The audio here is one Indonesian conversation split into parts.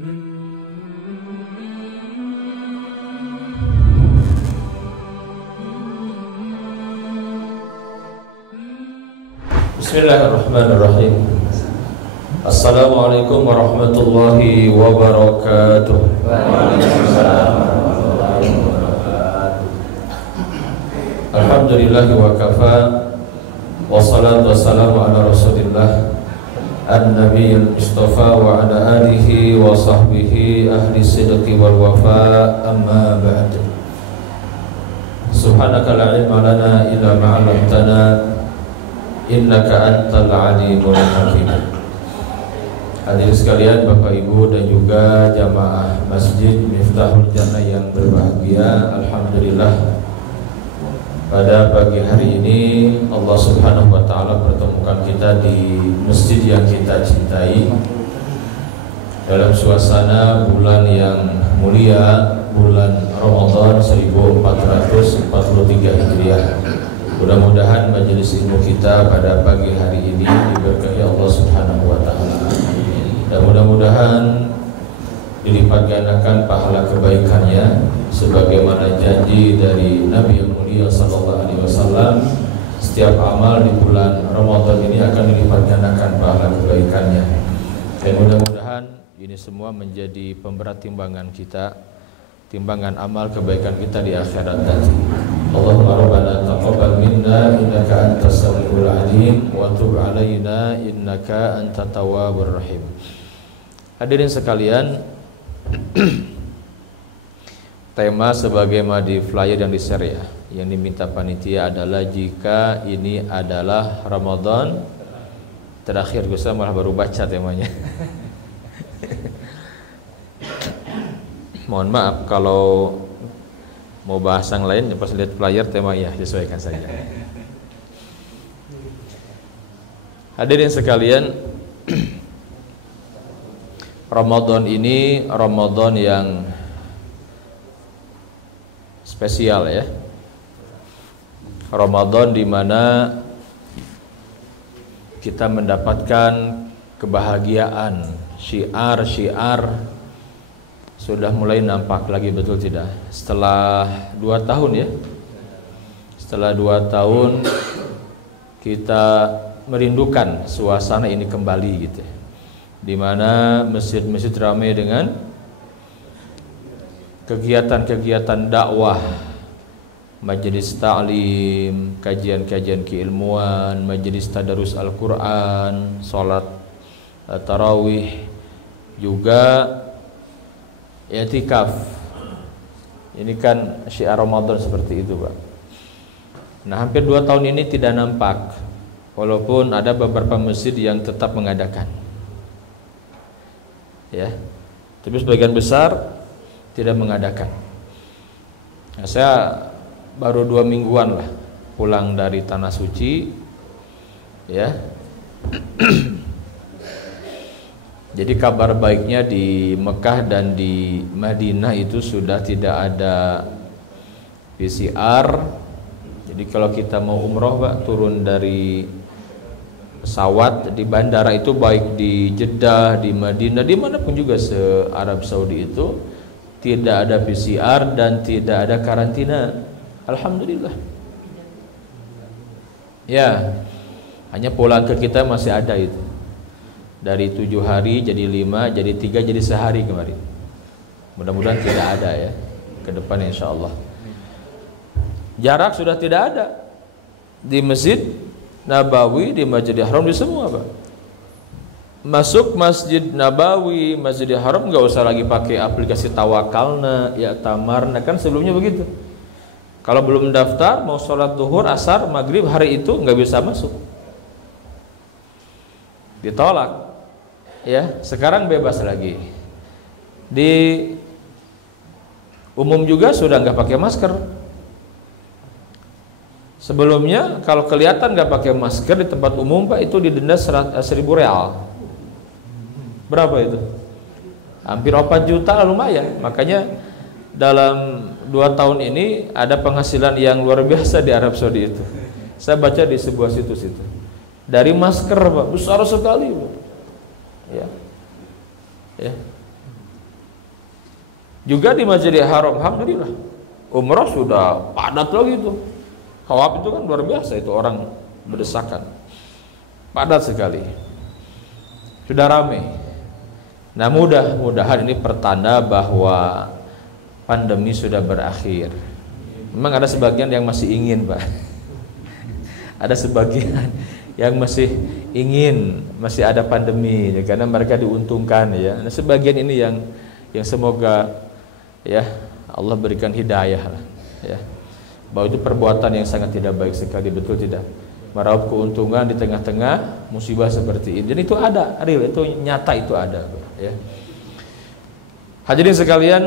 Bismillahirrahmanirrahim. Assalamualaikum warahmatullahi wabarakatuh. Waalaikumsalam warahmatullahi wabarakatuh. Alhamdulillah wa kafa. Wassalatu wassalamu ala Rasulillah an-nabiyil mustafa wa ala alihi wa sahbihi ahli sidqi wal wafa, amma ba'd. Subhanaka la ilma lana illa ma 'allamtana innaka antal alimul hakim. Hadirin sekalian, Bapak Ibu dan juga jamaah Masjid Miftahul Jannah yang berbahagia, alhamdulillah pada pagi hari ini Allah Subhanahu wa taala pertemukan kita di masjid yang kita cintai dalam suasana bulan yang mulia, bulan Ramadan 1443 Hijriah. Mudah-mudahan majelis ilmu kita pada pagi hari ini diberkahi Allah Subhanahu wa taala. Dan mudah-mudahan dilipat gandakan pahala kebaikannya sebagaimana janji dari Nabi yang mulia sallallahu alaihi wasallam, setiap amal di bulan Ramadan ini akan dilipat gandakan pahala kebaikannya. Dan mudah-mudahan ini semua menjadi pemberat timbangan kita, timbangan amal kebaikan kita di akhirat nanti. Allahumma rabbana taqabbal minna innaka antas samiul alim wa tub alaina innaka antat tawwabur rahim. Hadirin sekalian, tema sebagaimana di flyer yang di-share ya, yang diminta panitia adalah jika ini adalah Ramadan terakhir. Gue malah baru baca temanya. Mohon maaf kalau mau bahas yang lain, pas lihat flyer tema ya disesuaikan saja. Hadirin sekalian, Ramadan ini Ramadan yang spesial ya. Ramadan di mana kita mendapatkan kebahagiaan, syiar-syiar sudah mulai nampak lagi, betul tidak? Setelah 2 tahun ya, setelah 2 tahun kita merindukan suasana ini kembali gitu, dimana masjid-masjid ramai dengan kegiatan-kegiatan dakwah, majelis ta'lim, kajian-kajian keilmuan, majelis tadarus Al-Quran, sholat tarawih, juga i'tikaf. Ini kan syiar Ramadan seperti itu, Pak. Nah, hampir 2 tahun ini tidak nampak, walaupun ada beberapa masjid yang tetap mengadakan. Ya. Tapi sebagian besar tidak mengadakan. Nah, saya baru 2 mingguan lah pulang dari Tanah Suci. Ya. Jadi kabar baiknya di Mekah dan di Madinah itu sudah tidak ada PCR. Jadi kalau kita mau umroh, Pak, turun dari pesawat di bandara itu, baik di Jeddah, di Madinah, dimanapun juga se-Arab Saudi itu, tidak ada PCR dan tidak ada karantina. Alhamdulillah. Ya, hanya pulang ke kita masih ada itu. Dari 7 hari jadi 5, jadi 3, jadi sehari kemarin. Mudah-mudahan tidak ada ya ke depan insyaallah. Jarak sudah tidak ada di Masjid Nabawi, di Masjidil Haram, di semua, Pak. Masuk Masjid Nabawi, Masjidil Haram nggak usah lagi pakai aplikasi Tawakalna, ya Tamarna, kan sebelumnya begitu. Kalau belum daftar mau sholat zuhur, asar, maghrib hari itu nggak bisa masuk, ditolak. Ya, sekarang bebas lagi. Di umum juga sudah nggak pakai masker. Sebelumnya kalau kelihatan nggak pakai masker di tempat umum, Pak, itu didenda 1.000 real. Berapa itu? Hampir 4 juta, lumayan. Makanya dalam 2 tahun ini ada penghasilan yang luar biasa di Arab Saudi itu. Saya baca di sebuah situs itu. Dari masker, Pak, besar sekali, Pak. Ya. Ya. Juga di Masjidil Haram, alhamdulillah, umrah sudah padat lagi itu. Tawaf itu kan luar biasa, itu orang berdesakan, padat sekali, sudah ramai. Nah, mudah-mudahan ini pertanda bahwa pandemi sudah berakhir. Memang ada sebagian yang masih ingin, Pak. Ada sebagian yang masih ingin masih ada pandemi ya, karena mereka diuntungkan ya. Nah, sebagian ini yang semoga ya Allah berikan hidayah lah, ya. Bahwa itu perbuatan yang sangat tidak baik sekali, betul tidak? Meraup keuntungan di tengah-tengah musibah seperti ini. Dan itu ada, real, itu nyata, itu ada ya. Hadirin sekalian,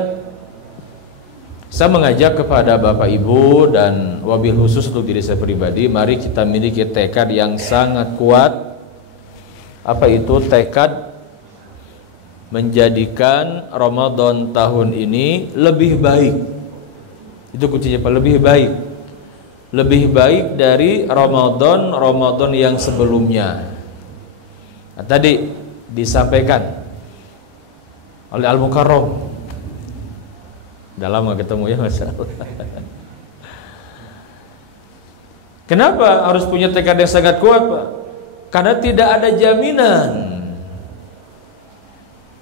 saya mengajak kepada Bapak Ibu dan wabil khusus untuk diri saya pribadi, mari kita miliki tekad yang sangat kuat. Apa itu tekad? Menjadikan Ramadan tahun ini lebih baik. Itu kuncinya, Pak, lebih baik. Lebih baik dari Ramadan yang sebelumnya. Nah, tadi disampaikan oleh Al-Mukarram. Udah lama ketemu ya, Masya Allah. Kenapa harus punya tekad yang sangat kuat, Pak? Karena tidak ada jaminan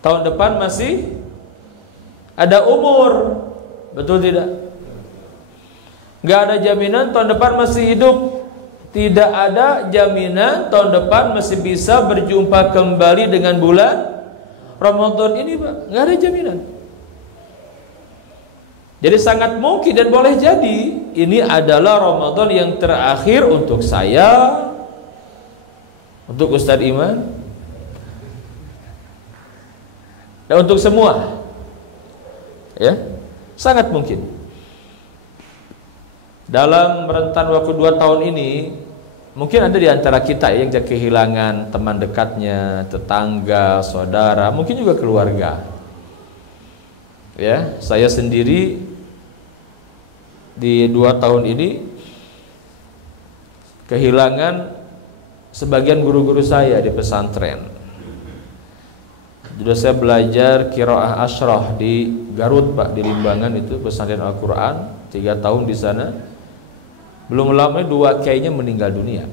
tahun depan masih ada umur, betul tidak? Nggak ada jaminan tahun depan masih hidup. Tidak ada jaminan tahun depan masih bisa berjumpa kembali dengan bulan Ramadan ini, Pak. Nggak ada jaminan. Jadi sangat mungkin dan boleh jadi ini adalah Ramadan yang terakhir untuk saya, untuk Ustadz Iman, dan untuk semua. Ya, sangat mungkin. Dalam rentan waktu 2 tahun ini, mungkin ada di antara kita yang kehilangan teman dekatnya, tetangga, saudara, mungkin juga keluarga. Ya, saya sendiri di 2 tahun ini kehilangan sebagian guru-guru saya di pesantren. Sudah saya belajar qiraah asyrah di Garut, Pak, di Limbangan, itu pesantren Al-Quran, 3 tahun di sana. Belum lama 2 kiainya meninggal dunia.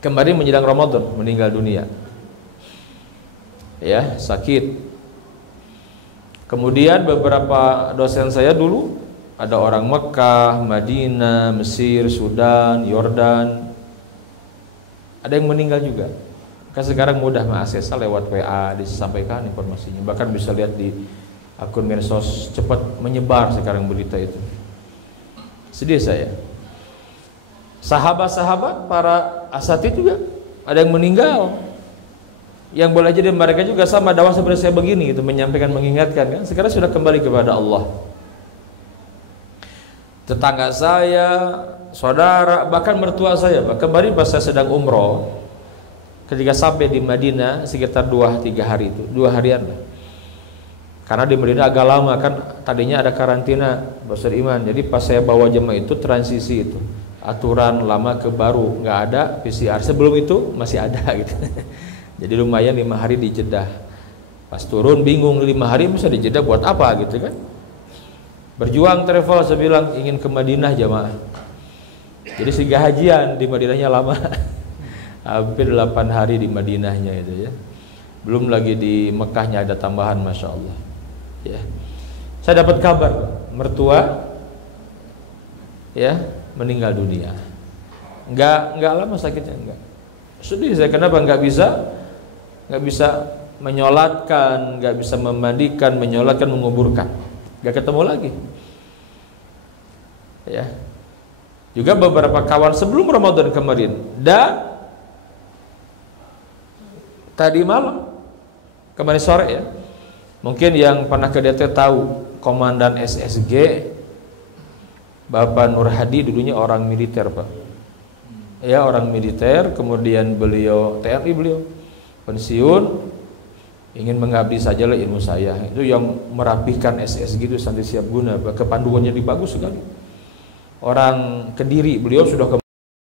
Kemarin menjelang Ramadan meninggal dunia. Ya, sakit. Kemudian beberapa dosen saya dulu, ada orang Mekah, Madinah, Mesir, Sudan, Yordan, ada yang meninggal juga. Kan sekarang mudah mengakses lewat WA, disampaikan informasinya. Bahkan bisa lihat di akun medsos, cepat menyebar sekarang berita itu. Sedih saya. Sahabat-sahabat, para asatidz juga ada yang meninggal. Yang boleh jadi mereka juga sama dakwah seperti saya begini, itu menyampaikan, mengingatkan kan. Sekarang sudah kembali kepada Allah. Tetangga saya, saudara, bahkan mertua saya, kemarin pas saya sedang umroh, ketika sampai di Madinah sekitar 2-3 hari itu, 2 harian lah. Karena di Madinah agak lama kan, tadinya ada karantina, Bapak Iman. Jadi pas saya bawa jemaah itu transisi itu, aturan lama ke baru, nggak ada PCR. Sebelum itu masih ada gitu. Jadi lumayan 5 hari di Jeddah. Pas turun bingung, 5 hari bisa di Jeddah buat apa gitu kan? Berjuang travel, saya bilang ingin ke Madinah jamaah. Jadi sehingga hajian di Madinahnya lama. Hampir 8 hari di Madinahnya itu ya. Belum lagi di Mekahnya ada tambahan, Masya Allah. Ya. Saya dapat kabar mertua ya meninggal dunia. Enggak lama sakitnya, enggak. Sedih saya, kenapa enggak bisa menyolatkan, enggak bisa memandikan, menyolatkan, menguburkan. Enggak ketemu lagi. Ya. Juga beberapa kawan sebelum Ramadan kemarin dan tadi malam, kemarin sore ya. Mungkin yang pernah ke DT tahu Komandan SSG Bapak Nur Hadi, dulunya orang militer, Pak. Ya, orang militer, kemudian beliau TNI, beliau pensiun, ingin mengabdi sajalah ilmu saya. Itu yang merapihkan SSG itu sampai siap guna, Pak. Kepanduannya bagus sekali. Orang Kediri, beliau sudah ke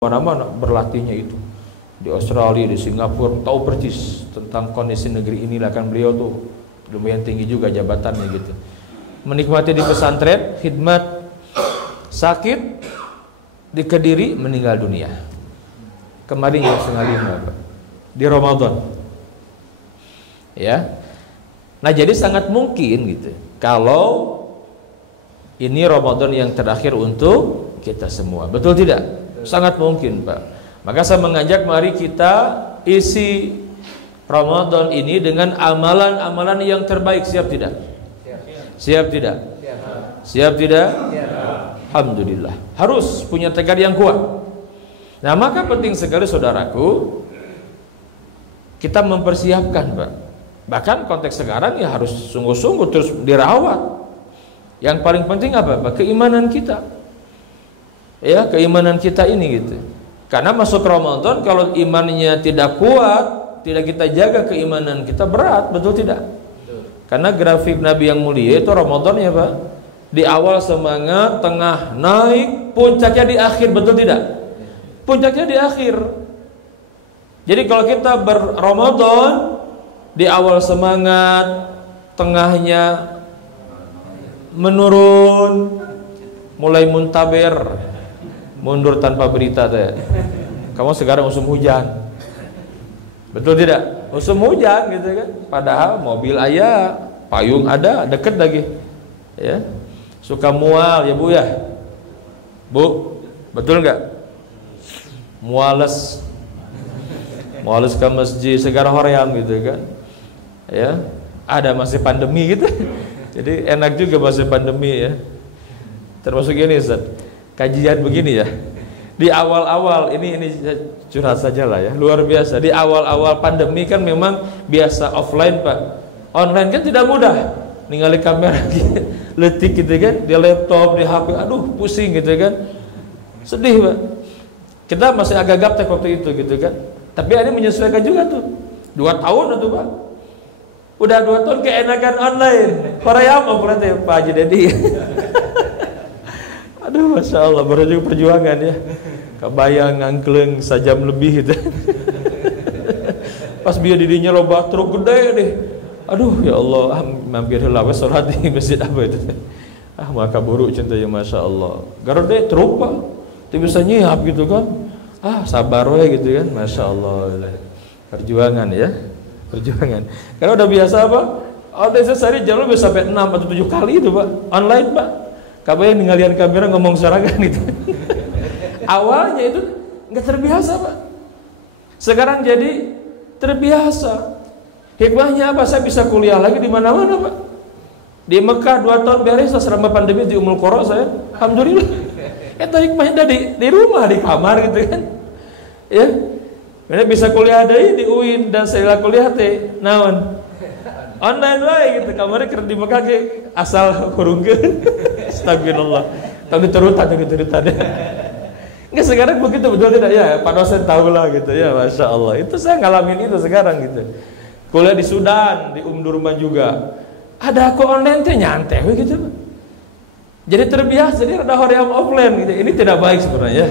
mana-mana berlatihnya itu. Di Australia, di Singapura, tahu persis tentang kondisi negeri inilah kan beliau tuh lumayan tinggi juga jabatannya gitu. Menikmati di pesantren, khidmat, sakit di Kediri, meninggal dunia. Kemarin jam 4:30 Pak, di Ramadan. Ya. Nah, jadi sangat mungkin gitu kalau ini Ramadan yang terakhir untuk kita semua. Betul tidak? Sangat mungkin, Pak. Maka saya mengajak mari kita isi Ramadan ini dengan amalan-amalan yang terbaik. Siap tidak? Siap tidak? Siap tidak? Alhamdulillah. Harus punya tekad yang kuat. Nah, maka penting sekali saudaraku kita mempersiapkan, Pak. Bahkan konteks sekarang ya harus sungguh-sungguh terus dirawat. Yang paling penting apa, Pak? Keimanan kita. Ya, keimanan kita ini gitu. Karena masuk Ramadan kalau imannya tidak kuat, tidak kita jaga keimanan kita, berat, betul tidak? Betul. Karena grafik Nabi yang mulia itu Ramadan ya, Pak. Di awal semangat, tengah naik, puncaknya di akhir, betul tidak? Puncaknya di akhir. Jadi kalau kita ber-Ramadan di awal semangat, tengahnya menurun, mulai muntaber, mundur tanpa berita teh. Kamu sekarang musim hujan, betul tidak? Musim hujan gitu kan. Padahal mobil ayah, payung ada, deket lagi. Ya, suka mual ya Bu ya. Bu, betul nggak? Muales ke masjid sekarang hoream gitu kan. Ya, ada masih pandemi gitu. Jadi enak juga masih pandemi ya. Termasuk ini Ustaz, kajian begini ya. Di awal-awal ini curhat saja lah ya, luar biasa. Di awal-awal pandemi kan memang biasa offline Pak. Online kan tidak mudah. Ningali kamera letik gitu kan, di laptop, di HP, aduh pusing gitu kan. Sedih Pak. Kita masih agak gaptek waktu itu gitu kan. Tapi ada menyesuaikan juga tuh. 2 tahun tuh Pak. Udah 2 tahun keenakan online. Korea mau berarti Pak Haji Dedi. Aduh, Masya Allah, baru juga perjuangan ya. Kebayang ngangkleng sajam lebih gitu. Pas biar didinya loba truk gede deh. Aduh, ya Allah, mampir heula we salat di masjid apa itu. Maka buruk cinta ya Masya Allah. Garode truk Pak. Tidak bisa nyiap gitu kan. Sabar we gitu kan. Masya Allah. Perjuangan ya. Perjuangan. Karena udah biasa Pak. Udah sehari jalan bisa sampai 6 atau 7 kali itu Pak. Online Pak. Kabarnya ninggalian kamera ngomong serangan itu. Awalnya itu nggak terbiasa Pak. Sekarang jadi terbiasa. Hikmahnya apa? Saya bisa kuliah lagi di mana-mana Pak. Di Mekah 2 tahun beres selama pandemi di Ummul Qura saya. Alhamdulillah. Itu hikmahnya di rumah, di kamar gitu kan. Ya. Mana bisa kuliah deui di UIN dan saya kuliah teh naon? Online wae gitu. Kamarnya keur di Mekah ge asal hurungkeun. Astagfirullah. Tapi diturutan. Nggak sekarang begitu betul tidak ya? Pak dosen tahu lah gitu ya, Masya Allah. Itu saya ngalamin itu sekarang gitu. Kuliah di Sudan, di Durman juga. Ada aku online teh nyantai gitu. Jadi terbiasa, jadi ada hoream offline gitu. Ini tidak baik sebenarnya.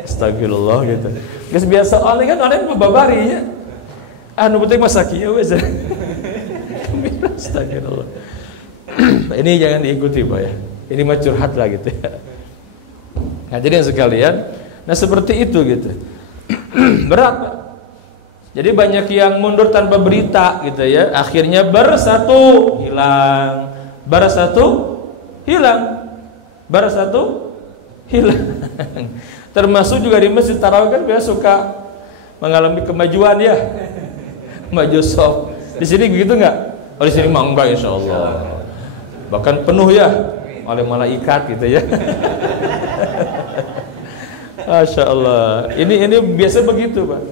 Astagfirullah gitu. Geus biasa online kan online babari nya. Anu penting masa kieu wes. Astagfirullah. Ini jangan diikuti Pak ya. Ini mah curhat lah gitu ya. Nah, jadi sekalian, nah seperti itu gitu. Berat Pak. Jadi banyak yang mundur tanpa berita gitu ya. Akhirnya bersatu hilang. Bersatu hilang. Bersatu hilang. Termasuk juga di masjid tarawih kan biasa suka mengalami kemajuan ya. Maju soft. Di sini begitu enggak? Oh di sini mah enggak insyaallah. Bahkan penuh ya oleh malaikat gitu ya. Masya Allah. Ini biasa begitu Pak.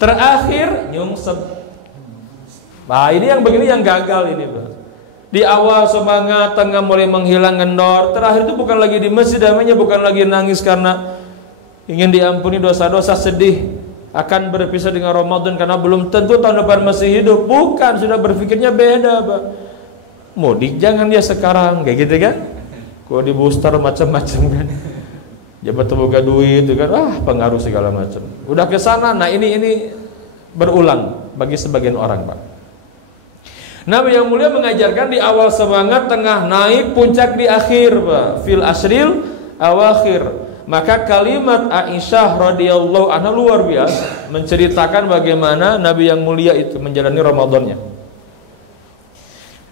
Terakhir nyungsep. Nah ini yang begini yang gagal ini Pak. Di awal semangat, tengah mulai menghilang ngendor. Terakhir itu bukan lagi di masjid namanya, bukan lagi nangis karena ingin diampuni dosa-dosa, sedih akan berpisah dengan Ramadan karena belum tentu tahun depan masih hidup. Bukan, sudah berpikirnya beda Pak. Mudik jangan dia sekarang kayak gitu kan. Kalau di booster macam-macam kan. Jabat boga duit itu kan, pengaruh segala macam. Udah ke sana, nah ini berulang bagi sebagian orang Pak. Nabi yang mulia mengajarkan di awal semangat, tengah naik, puncak di akhir, Pak. Fil asril awakhir. Maka kalimat Aisyah radhiyallahu anha luar biasa menceritakan bagaimana Nabi yang mulia itu menjalani Ramadannya.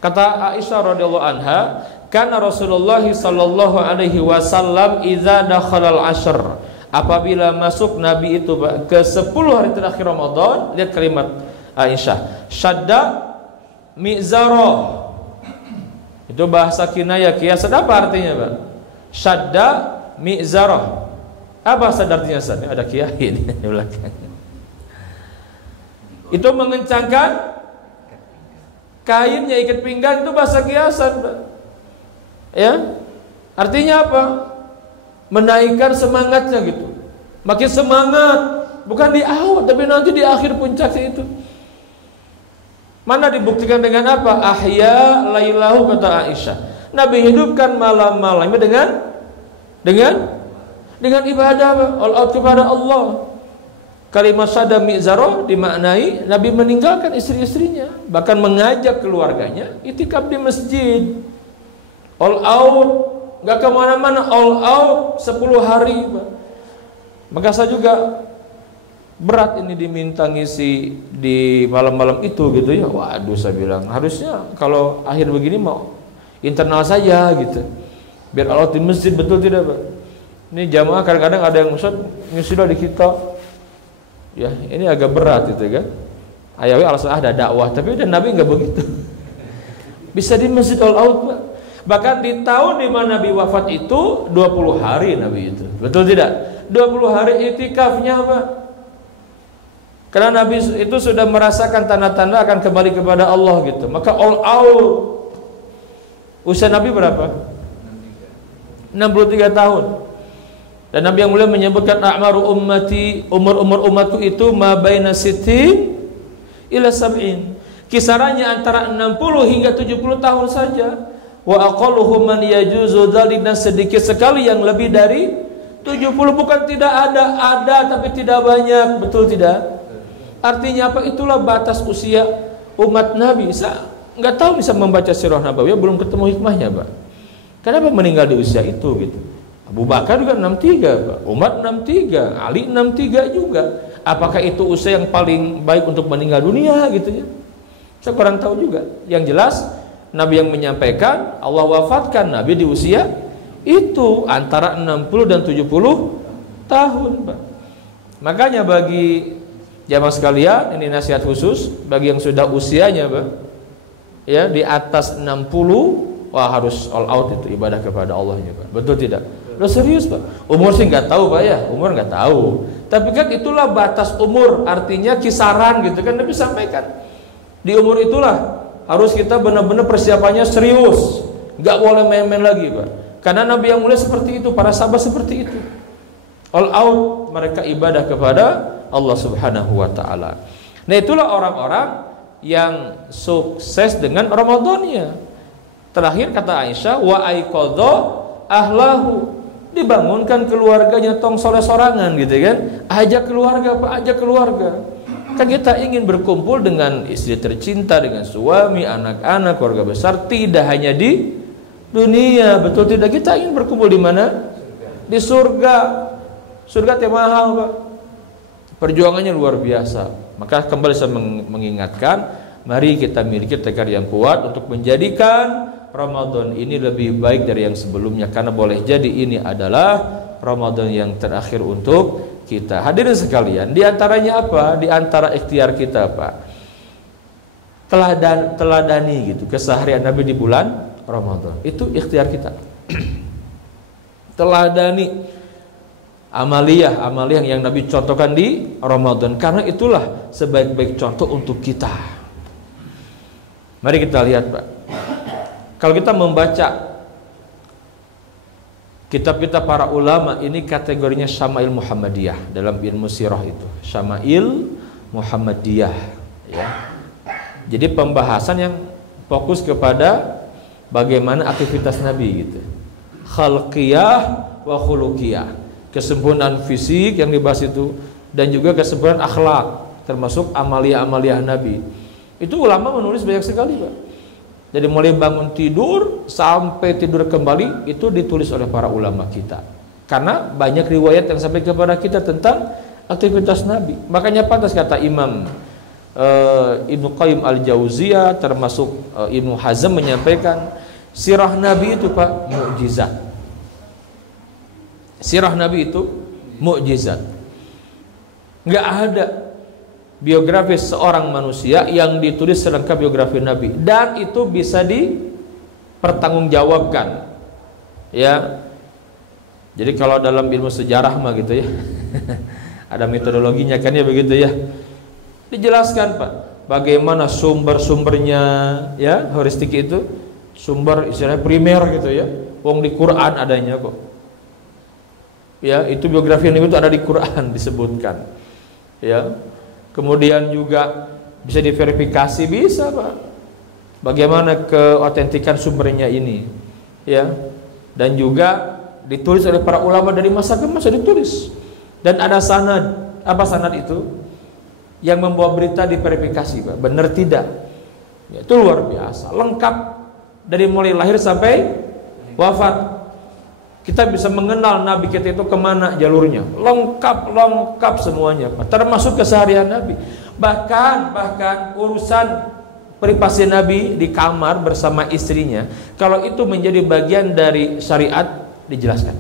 Kata Aisyah radhiyallahu anha, "Kana Rasulullah sallallahu alaihi wasallam idza dakhalal ashr." Apabila masuk Nabi itu ke 10 hari terakhir Ramadan, lihat kalimat Aisyah, "Syadda mi'zarah." Itu bahasa kinayah kias. Apa artinya, Pak? Syadda mi'zarah. Apa artinya, Ustaz? Ada kiai di belakang. Itu mengencangkan kainnya, ikat pinggang, itu bahasa kiasan, Pak. Ya? Artinya apa? Menaikkan semangatnya gitu. Makin semangat, bukan di awal tapi nanti di akhir puncaknya itu. Mana dibuktikan dengan apa? Ahya lailahu, kata Aisyah. Nabi hidupkan malam-malamnya dengan ibadah, all out kepada Allah. Kalimat syadda mi'zaro dimaknai Nabi meninggalkan istri-istrinya, bahkan mengajak keluarganya itikaf di masjid. All out, gak kemana-mana, all out 10 hari. Maka saya juga berat ini diminta ngisi di malam-malam itu gitu ya. Waduh, saya bilang harusnya kalau akhir begini mau internal saja gitu, biar all out di masjid. Betul tidak, Pak? Ini jamaah kadang-kadang ada yang Ustaz ngisilah di kita. Ya, ini agak berat itu kan. Ayawi alasan ada dakwah, tapi udah Nabi nggak begitu. Bisa di masjid all out, Pak. Bahkan di tahun di mana Nabi wafat itu 20 hari Nabi itu. Betul tidak? 20 hari itikafnya, Pak. Karena Nabi itu sudah merasakan tanda-tanda akan kembali kepada Allah gitu. Maka all out. Usia Nabi berapa? 63 tahun. Dan Nabi yang mulia menyebutkan a'maru ummati, umur-umur umatku itu ma baina sittin ila sab'in. Kisarannya antara 60 hingga 70 tahun saja. Wa aqalluhum man yajuzu dzalik, dan sedikit sekali yang lebih dari 70. Bukan tidak ada tapi tidak banyak. Betul tidak? Artinya apa? Itulah batas usia umat Nabi. Saya nggak tahu bisa membaca sirah Nabawiyah, belum ketemu hikmahnya, Pak. Kenapa meninggal di usia itu gitu? Abu Bakar juga 63, Pak. Umar 63, Ali 63 juga. Apakah itu usia yang paling baik untuk meninggal dunia gitu ya? Saya kurang tahu juga. Yang jelas Nabi yang menyampaikan Allah wafatkan Nabi di usia itu antara 60 dan 70 tahun, Pak. Makanya bagi jamaah sekalian, ini nasihat khusus bagi yang sudah usianya, Pak, ya di atas 60, wah harus all out itu ibadah kepada Allah, Pak. Betul tidak? Lo serius, Pak? Umur sih nggak tahu, Pak, ya. Umur nggak tahu. Tapi kan itulah batas umur, artinya kisaran gitu kan Nabi sampaikan. Di umur itulah harus kita benar-benar persiapannya serius, nggak boleh main-main lagi, Pak. Karena Nabi yang mulia seperti itu, para sahabat seperti itu. All out mereka ibadah kepada Allah Subhanahu wa taala. Nah, itulah orang-orang yang sukses dengan Ramadannya. Terakhir kata Aisyah, wa aiqadha ahlahu, dibangunkan keluarganya tong soleh sorangan gitu kan. Ajak keluarga, Pak, ajak keluarga. Kan kita ingin berkumpul dengan istri tercinta, dengan suami, anak-anak, keluarga besar, tidak hanya di dunia. Betul tidak? Kita ingin berkumpul di mana? Di surga. Surga teh mahal, Pak. Perjuangannya luar biasa. Maka kembali saya mengingatkan, mari kita miliki tekad yang kuat untuk menjadikan Ramadan ini lebih baik dari yang sebelumnya, karena boleh jadi ini adalah Ramadan yang terakhir untuk kita. Hadirin sekalian, di antaranya apa? Di antara ikhtiar kita, Pak, teladani gitu keseharian Nabi di bulan Ramadan. Itu ikhtiar kita. Teladani amaliyah yang Nabi contohkan di Ramadan, karena itulah sebaik-baik contoh untuk kita. Mari kita lihat, Pak. Kalau kita membaca kitab-kitab para ulama, ini kategorinya Syama'il Muhammadiyah dalam ilmu sirah itu. Syama'il Muhammadiyah, ya. Jadi pembahasan yang fokus kepada bagaimana aktivitas Nabi gitu. Khalqiyah wa khuluqiyah. Kesempurnaan fisik yang dibahas itu, dan juga kesempurnaan akhlak, termasuk amaliyah-amaliyah Nabi. Itu ulama menulis banyak sekali, Pak. Jadi mulai bangun tidur sampai tidur kembali itu ditulis oleh para ulama kita. Karena banyak riwayat yang sampai kepada kita tentang aktivitas Nabi. Makanya pantas kata Imam Ibnu Qayyim Al-Jauziyah, termasuk Ibnu Hazm menyampaikan, sirah Nabi itu, Pak, mukjizat. Sirah Nabi itu mukjizat. Enggak ada biografi seorang manusia yang ditulis selengkap biografi Nabi, dan itu bisa dipertanggungjawabkan, ya. Jadi kalau dalam ilmu sejarah mah gitu ya, ada metodologinya kan ya, begitu ya. Dijelaskan, Pak, bagaimana sumber-sumbernya, ya, heuristik itu sumber istilahnya primer gitu ya. Wong di Quran adanya kok. Ya, itu biografi Nabi itu ada di Quran disebutkan. Ya. Kemudian juga bisa diverifikasi, bisa, Pak. Bagaimana keotentikan sumbernya ini, ya. Dan juga ditulis oleh para ulama dari masa ke masa ditulis. Dan ada sanad. Apa sanad itu? Yang membawa berita diverifikasi, Pak. Benar tidak? Ya, itu luar biasa, lengkap dari mulai lahir sampai wafat. Kita bisa mengenal Nabi kita itu kemana jalurnya, lengkap semuanya, Pak. Termasuk keseharian Nabi. Bahkan urusan privasi Nabi di kamar bersama istrinya, kalau itu menjadi bagian dari syariat, dijelaskan.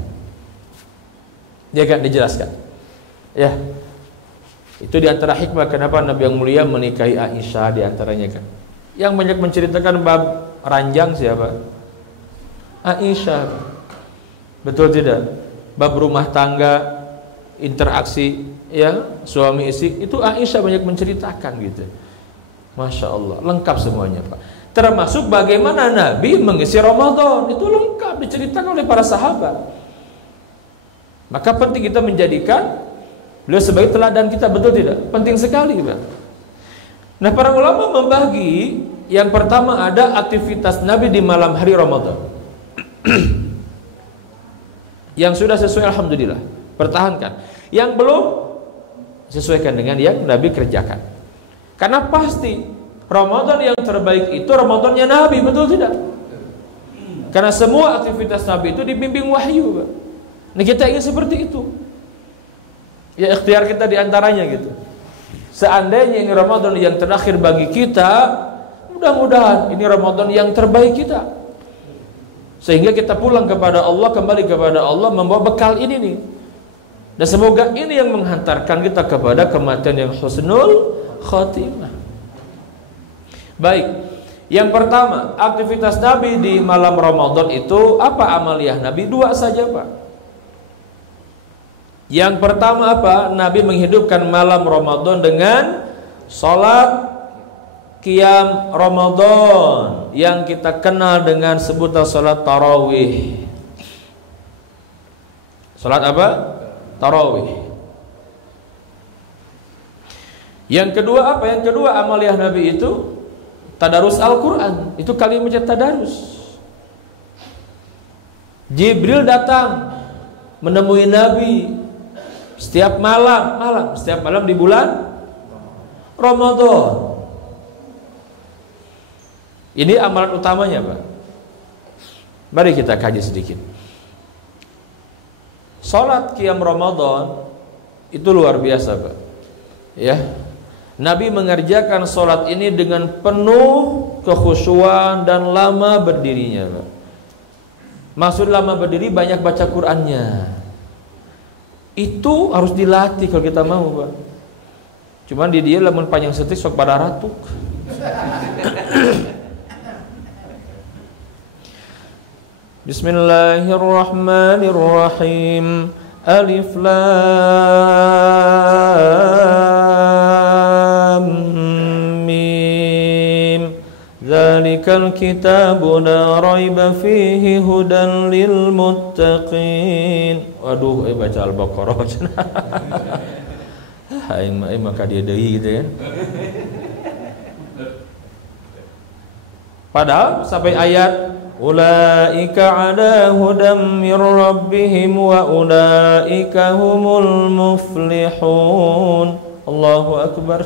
Ya kan, dijelaskan. Ya, itu diantara hikmah kenapa Nabi yang mulia menikahi Aisyah, diantaranya kan. Yang banyak menceritakan bab ranjang siapa? Aisyah. Betul tidak? Bab rumah tangga, interaksi, ya, suami istri, itu Aisyah banyak menceritakan gitu. Masya Allah, lengkap semuanya, Pak. Termasuk bagaimana Nabi mengisi Ramadan, itu lengkap diceritakan oleh para sahabat. Maka penting kita menjadikan beliau sebagai teladan kita, betul tidak? Penting sekali, Pak. Nah, para ulama membagi, yang pertama ada aktivitas Nabi di malam hari Ramadan. Yang sudah sesuai, alhamdulillah, pertahankan. Yang belum, sesuaikan dengan yang Nabi kerjakan. Karena pasti Ramadan yang terbaik itu Ramadannya Nabi, betul tidak? Karena semua aktivitas Nabi itu dibimbing wahyu, Pak. Nah, kita ingin seperti itu. Ya, ikhtiar kita diantaranya gitu. Seandainya ini Ramadan yang terakhir bagi kita, mudah-mudahan ini Ramadan yang terbaik kita. Sehingga kita pulang kepada Allah, kembali kepada Allah membawa bekal ini nih. Dan semoga ini yang menghantarkan kita kepada kematian yang husnul khatimah. Baik. Yang pertama, aktivitas Nabi di malam Ramadan itu apa amaliyah Nabi? Dua saja, Pak. Yang pertama apa? Nabi menghidupkan malam Ramadan dengan salat Qiyam Ramadan yang kita kenal dengan sebutan salat tarawih. Salat apa? Tarawih. Yang kedua apa? Yang kedua amaliyah Nabi itu tadarus Al-Quran. Itu kalimat tadarus. Jibril datang menemui Nabi setiap malam di bulan Ramadan. Ini amalan utamanya, Pak. Mari kita kaji sedikit. Salat Qiyam Ramadan itu luar biasa, Pak. Ya. Nabi mengerjakan salat ini dengan penuh kekhusyuan dan lama berdirinya, Pak. Maksud lama berdiri banyak baca Qur'annya. Itu harus dilatih kalau kita mau, Pak. Cuman di dia lamun panjang setik sok pada ratuk. Bismillahirrahmanirrahim. Alif Lam Mim. Dzalikal kitabu la raiba fihi hudan lil muttaqin. Waduh, baca Al-Baqarah. Aing maka dia deui gitu kan. Padahal sampai ayat ulaika ala hudam mir rabbihim wa ulaika humul muflihun. Allahu Akbar.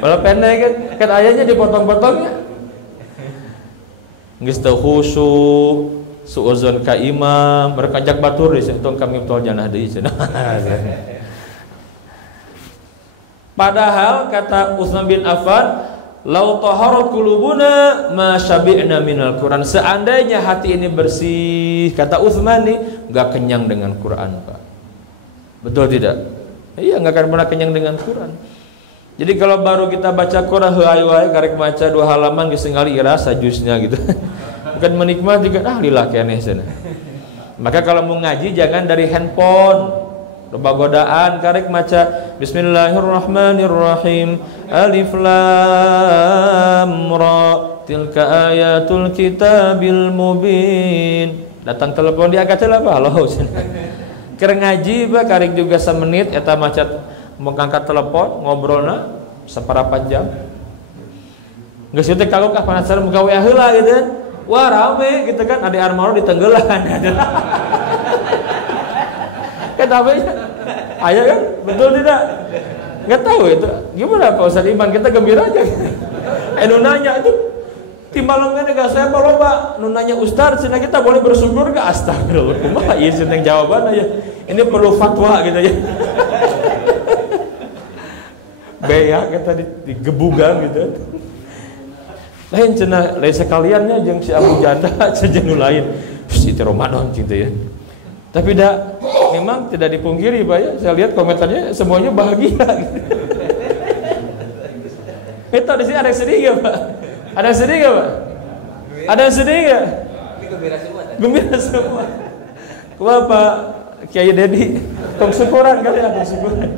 Kalau pendek kan ayatnya dipotong-potongnya. Geus teu khusyuk, suuzon ka imam, mereka jak batur di tong kami tol janah deui cenah. Padahal kata Utsman bin Affan, "Lau taharat qulubuna ma syabi'na minal Qur'an." Seandainya hati ini bersih, kata Utsman nih, enggak kenyang dengan Quran, Pak. Betul tidak? Iya, enggak akan pernah kenyang dengan Quran. Jadi kalau baru kita baca Quran heuai wae karek maca 2 halaman geus ningali rasa jusnya gitu. Bukan menikmati kan lillah keneh cenah. Maka kalau mau ngaji jangan dari handphone. Loba godaan karek maca Bismillahirrahmanirrahim. Alif lam ra tilka ayatul kitabil mubin. Datang telepon diangkat heula apa? Halo cenah. Keur ngaji ba karek juga 1 menit eta maca mau ngangkat telepon ngobrolna saparapat jam. Geus teh kagok penasaran muka WA heula gitu kan. Wah rame gitu kan, ade Armaro ditenggelan. Kenapa ya? Aya kan? Betul tidak? Enggak tahu itu. Gimana Pak Ustaz Iman, kita gembira aja. Nu nanya itu timbalongna nega saya loba nu nanya Ustaz, cenah kita boleh bersyukur enggak? Astagfirullah. Kumaha ieu cenah jawabanna ya. Ini perlu fatwa gitu ya. Beak kita digebugang gitu. Lain cenah lain sekaliannya jeung si Abu Janda jeung lain. Si Ramadan gitu ya. Tapi memang tidak dipungkiri Pak ya. Saya lihat komentarnya semuanya bahagia gitu. Itu di sini ada yang sedih enggak, Pak? Ada yang sedih enggak, Pak? Ada yang sedih enggak? Gembira semua. Gembira semua. Kumaha Pak Kiai Dedi? Tong syukuran kali ya, tong syukuran.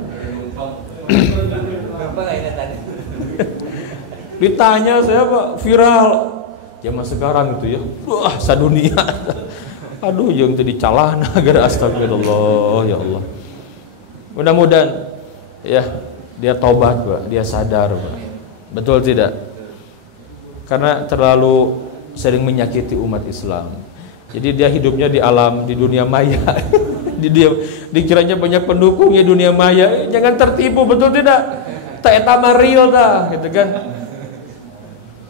Ditanya saya Pak, viral zaman sekarang gitu ya. Wah, sadunia. Aduh, yang tadi calana gara astagfirullah ya Allah. Mudah-mudahan ya dia tobat, Pak, dia sadar, Pak. Betul tidak? Karena terlalu sering menyakiti umat Islam. Jadi dia hidupnya di alam, di dunia maya. Dia dikiranya banyak pendukungnya dunia maya. Jangan tertipu, betul tidak? Ta eta mah real dah gitu kan.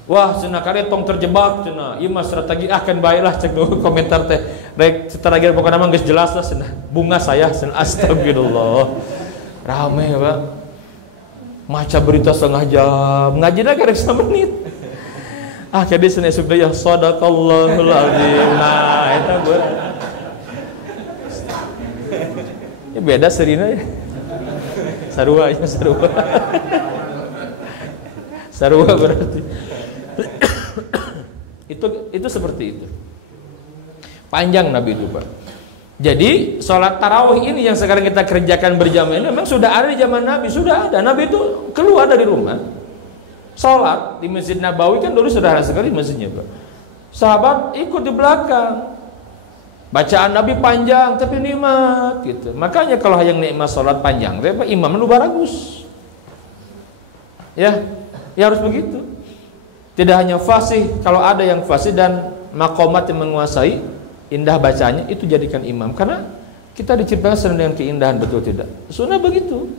Wah, cenah kare tong terjebak cenah. Ieu mah strategi akan baiklah cek komentar teh. Rek strategi pokona mah geus jelas lah cenah. Bunga saya cenah astagfirullah. Rame ya, Pak. Maca berita 1/2 jam, ngajina karek 1 menit. Jadi cenah esuk deui sadaqallahul azim. Nah, eta beul. Ya beda serina ya. Sarua ya, sarua. Sarua berarti. itu seperti itu. Panjang Nabi itu, Pak. Jadi sholat tarawih ini yang sekarang kita kerjakan berjamaah ini memang sudah ada di zaman Nabi, sudah ada. Nabi itu keluar dari rumah, sholat di Masjid Nabawi kan dulu sederhana sekali masjidnya, Pak. Sahabat ikut di belakang. Bacaan Nabi panjang tapi nikmat gitu. Makanya kalau yang nikmat sholat panjang, imam lu bagus. Ya harus begitu. Tidak hanya fasih, kalau ada yang fasih dan maqamat yang menguasai indah bacanya itu jadikan imam. Karena kita diciptakan sedang dengan keindahan, betul tidak? Sunnah begitu.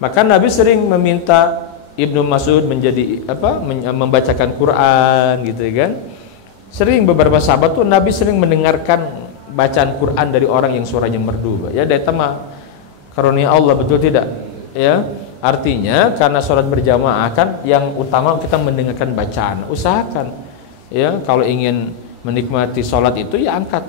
Maka Nabi sering meminta Ibnu Mas'ud menjadi membacakan Quran gitu kan. Sering beberapa sahabat tuh Nabi sering mendengarkan bacaan Quran dari orang yang suaranya merdu. Ya, dari tema karunia Allah, betul tidak? Ya, artinya karena sholat berjamaah kan yang utama kita mendengarkan bacaan. Usahakan ya kalau ingin menikmati sholat itu ya angkat.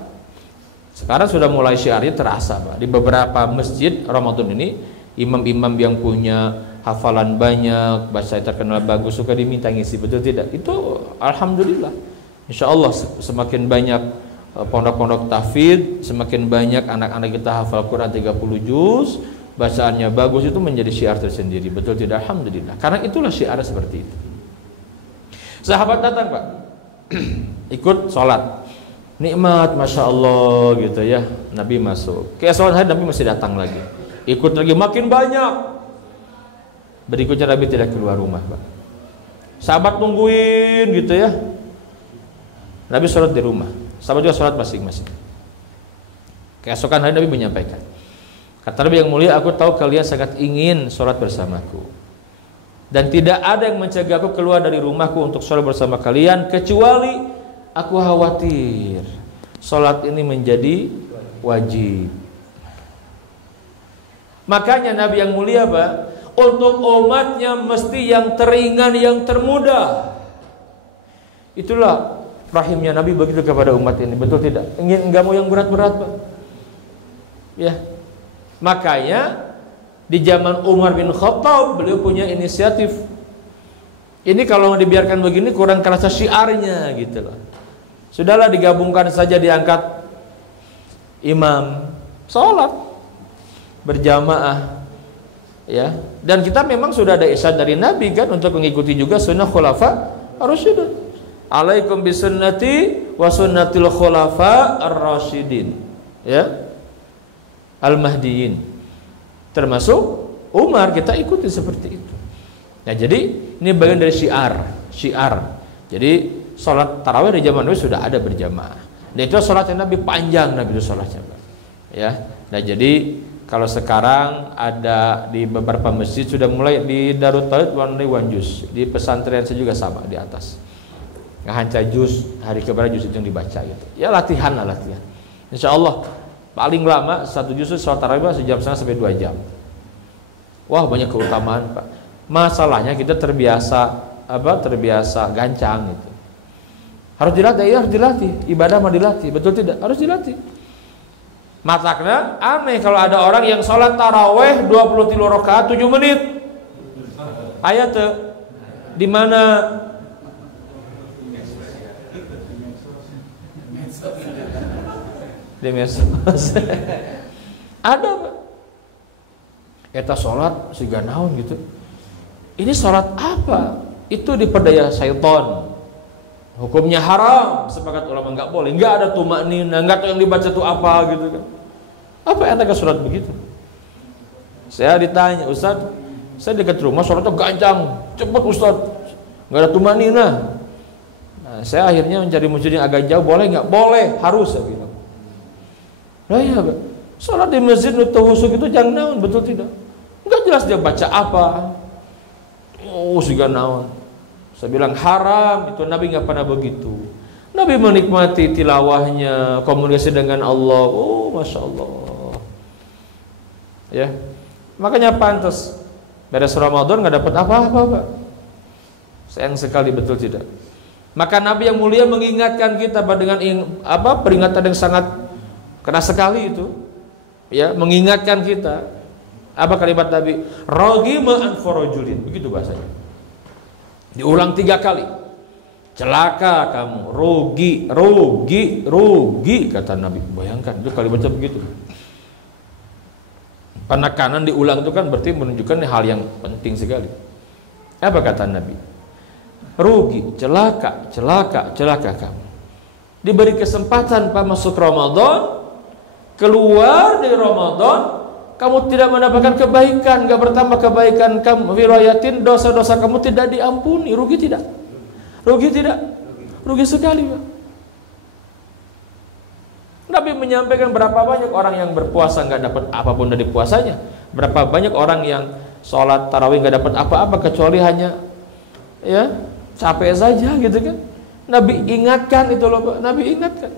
Sekarang sudah mulai syiarnya terasa, Pak. Di beberapa masjid Ramadan ini imam-imam yang punya hafalan banyak, bahasa terkenal bagus suka diminta ngisi, betul tidak? Itu alhamdulillah. Insya Allah semakin banyak pondok-pondok tahfidz, semakin banyak anak-anak kita hafal Quran 30 juz, bacaannya bagus, itu menjadi syiar tersendiri, betul tidak? Alhamdulillah. Karena itulah syiar seperti itu. Sahabat datang, Pak, ikut sholat, nikmat, masya Allah gitu ya. Nabi masuk, keesokan hari Nabi masih datang lagi, ikut lagi, makin banyak. Berikutnya Nabi tidak keluar rumah, Pak. Sahabat nungguin gitu ya. Nabi sholat di rumah, sahabat juga sholat masing-masing. Keesokan hari Nabi menyampaikan, Kata Nabi yang mulia, aku tahu kalian sangat ingin sholat bersamaku, dan tidak ada yang mencegah aku keluar dari rumahku untuk sholat bersama kalian, kecuali aku khawatir sholat ini menjadi wajib. Makanya Nabi yang mulia Pak, untuk umatnya mesti yang teringan, yang termudah. Itulah rahimnya Nabi begitu kepada umat ini, betul tidak? Enggak mau yang berat-berat Pak. Ya. Makanya di zaman Umar bin Khattab beliau punya inisiatif. Ini kalau dibiarkan begini kurang kerasa syiarnya gitu loh. Sudahlah digabungkan saja, diangkat imam sholat berjamaah, ya. Dan kita memang sudah ada irsyad dari Nabi kan untuk mengikuti juga sunnah khulafa ar-rasyidin. Alaikum bisunnati wa sunnatil khulafa ar-rasyidin, ya, al-mahdiyin. Termasuk Umar, kita ikuti seperti itu. Nah, jadi ini bagian dari syiar. Jadi sholat tarawih di zaman Nabi sudah ada berjamaah. Dan itu sholatnya Nabi panjang, Nabi itu sholatnya, ya. Nah, jadi kalau sekarang ada di beberapa masjid sudah mulai di Darut Tauhid one juz, di pesantren saya juga sama di atas. Ngahanca juz, hari keberapa juz itu yang dibaca gitu. Ya latihan. Insya Allah paling lama satu juz sholat tarawih sejam setengah sampai 2 jam. Wah, banyak keutamaan Pak. Masalahnya kita terbiasa gancang gitu. Harus dilatih, ibadah mah dilatih, betul tidak? Harus dilatih. Matakna aneh kalau ada orang yang sholat taraweh 23 rakaat 7 menit. Ayat di mana? Di medsos. Ada Pak. Eta sholat siga naon gitu. Ini sholat apa? Itu diperdaya syaitan. Hukumnya haram, sepakat ulama nggak boleh, nggak ada tumaknina, nggak tahu yang dibaca itu apa gitu kan. Apa yang ada sholat begitu? Saya ditanya, Ustaz, saya dekat rumah sholatnya gancang, cepet Ustaz, nggak ada tumaknina. Nah, saya akhirnya mencari masjid yang agak jauh, boleh nggak? Boleh, harus saya bilang. Nah ya, sholat di masjid nutuh husuk itu jangan naon, betul tidak? Nggak jelas dia baca apa. Oh, siga naon. Saya bilang haram, itu Nabi nggak pernah begitu. Nabi menikmati tilawahnya, komunikasi dengan Allah. Oh, masya Allah. Ya, makanya pantas beres Ramadan nggak dapat apa-apa Pak. Sayang sekali, betul tidak? Maka Nabi yang mulia mengingatkan kita dengan peringatan yang sangat keras sekali itu. Ya, mengingatkan kita. Apa kalimat Nabi? Raghima an farajulin. Begitu bahasanya. Diulang 3 kali. Celaka kamu, rugi kata Nabi. Bayangkan itu kalimatnya begitu. Penekanan diulang itu kan berarti menunjukkan hal yang penting sekali. Apa kata Nabi? Rugi, celaka kamu. Diberi kesempatan Pak masuk Ramadan, keluar dari Ramadan, kamu tidak mendapatkan kebaikan, gak bertambah kebaikan kamu, wilayatin dosa-dosa kamu tidak diampuni. Rugi tidak? Rugi sekali Pak. Nabi menyampaikan berapa banyak orang yang berpuasa gak dapat apapun dari puasanya, berapa banyak orang yang sholat tarawih gak dapat apa-apa kecuali hanya ya capek saja gitu kan. Nabi ingatkan itu loh Pak. Nabi ingatkan.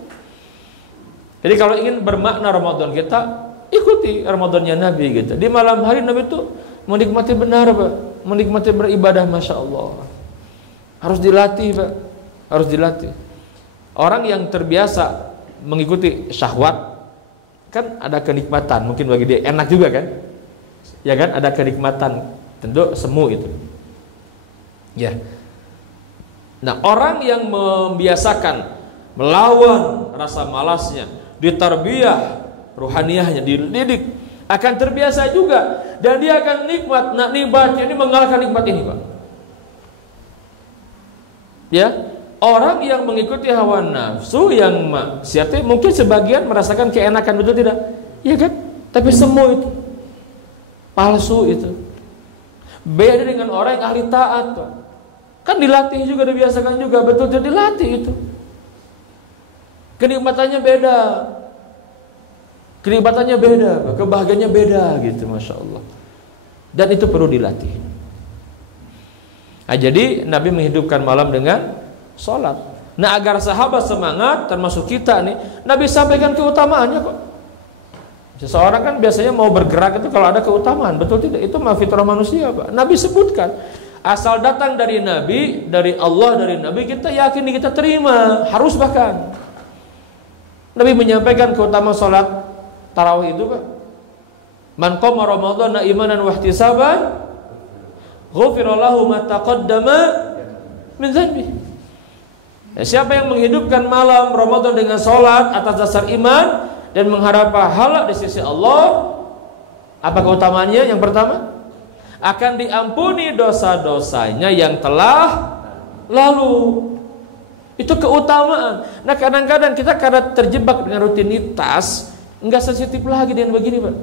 Jadi kalau ingin bermakna Ramadan kita, ikuti Ramadannya Nabi gitu. Di malam hari Nabi itu menikmati benar Pak, menikmati beribadah, masya Allah. Harus dilatih Pak, harus dilatih. Orang yang terbiasa mengikuti syahwat kan ada kenikmatan, mungkin bagi dia enak juga kan, ya kan, ada kenikmatan, tentu semu itu. Ya. Nah, orang yang membiasakan melawan rasa malasnya, ditarbiyah ruhaniyahnya, dididik, akan terbiasa juga, dan dia akan nikmat. Nah, nikmatnya ini mengalahkan nikmat ini Pak. Ya, orang yang mengikuti hawa nafsu yang maksiat mungkin sebagian merasakan keenakan, betul tidak? Iya kan? Tapi semua itu palsu itu. Beda dengan orang yang ahli taat Pak. Kan dilatih juga, dibiasakan juga, betul tidak? Dilatih itu. Kenikmatannya beda. Kenikmatannya beda, kebahagiaannya beda gitu, Masya Allah. Dan itu perlu dilatih. Nah, jadi Nabi menghidupkan malam dengan sholat. Nah, agar sahabat semangat, termasuk kita nih, Nabi sampaikan keutamaannya kok. Seseorang kan biasanya mau bergerak itu kalau ada keutamaan, betul tidak? Itu mah fitrah manusia, Pak. Nabi sebutkan, asal datang dari Nabi, dari Allah, dari Nabi, kita yakin, kita terima, harus bahkan. Nabi menyampaikan keutamaan sholat tarawih itu, Pak. Man qama ramadhana imanan wa ihtisaban ghufira lahu ma taqaddama min dhanbi. Siapa yang menghidupkan malam Ramadan dengan sholat atas dasar iman dan mengharap pahala di sisi Allah, apa keutamaannya? Yang pertama, akan diampuni dosa-dosanya yang telah lalu. Itu keutamaan. Nah, kadang-kadang kita karena terjebak dengan rutinitas, enggak sensitif lagi dengan begini, Pak.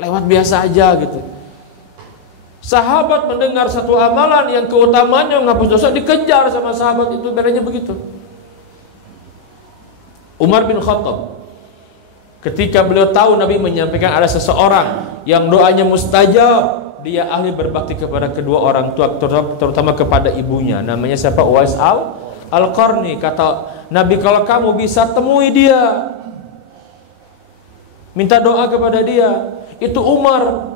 Lewat biasa aja gitu. Sahabat mendengar satu amalan yang keutamaannya menghapus dosa, dikejar sama sahabat itu, bedanya begitu. Umar bin Khattab, ketika beliau tahu Nabi menyampaikan ada seseorang yang doanya mustajab, dia ahli berbakti kepada kedua orang tua, terutama kepada ibunya. Namanya siapa? Uwais Al-Qarni. Kata Nabi, kalau kamu bisa temui dia, minta doa kepada dia. Itu Umar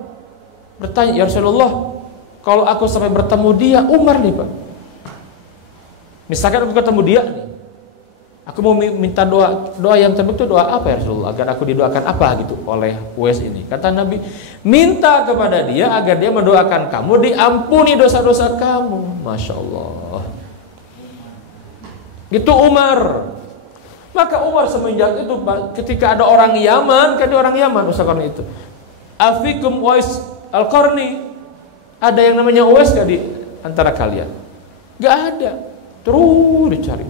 bertanya, ya Rasulullah, kalau aku sampai bertemu dia, Umar nih, Pak, misalkan aku ketemu dia nih, aku mau minta doa yang terbaik itu doa apa ya Rasulullah, agar aku didoakan apa gitu oleh Uwais ini. Kata Nabi, minta kepada dia agar dia mendoakan kamu diampuni dosa-dosa kamu. Masya Allah. Itu Umar. Maka Umar semenjak itu, ketika ada orang Yaman, kan dia orang Yaman usahakan itu, afikum Uwais Al-Qarni, ada yang namanya Uwais gak di antara kalian? Gak ada. Terus dicari.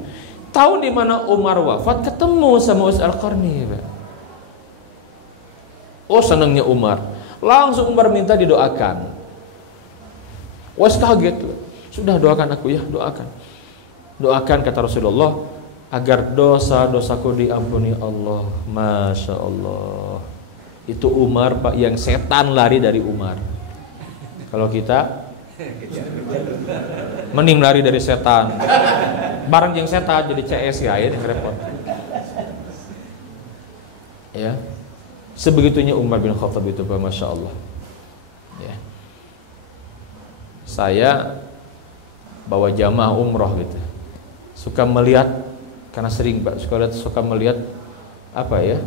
Tahu di mana Umar wafat, ketemu sama Uwais Al-Qarni. Oh, senangnya Umar. Langsung Umar minta didoakan. Uwais kaget. Sudah, doakan aku ya, doakan. Doakan, kata Rasulullah, agar dosa-dosaku diampuni Allah. Masya Allah. Itu Umar, Pak, yang setan lari dari Umar. Kalau kita mending lari dari setan. Barang yang setan jadi CS ya, yang repot. Ya. Sebegitunya Umar bin Khattab itu, Pak, Masya Allah. Ya. Saya bawa jamaah umroh gitu. Suka melihat, karena sering, Pak, suka melihat apa ya?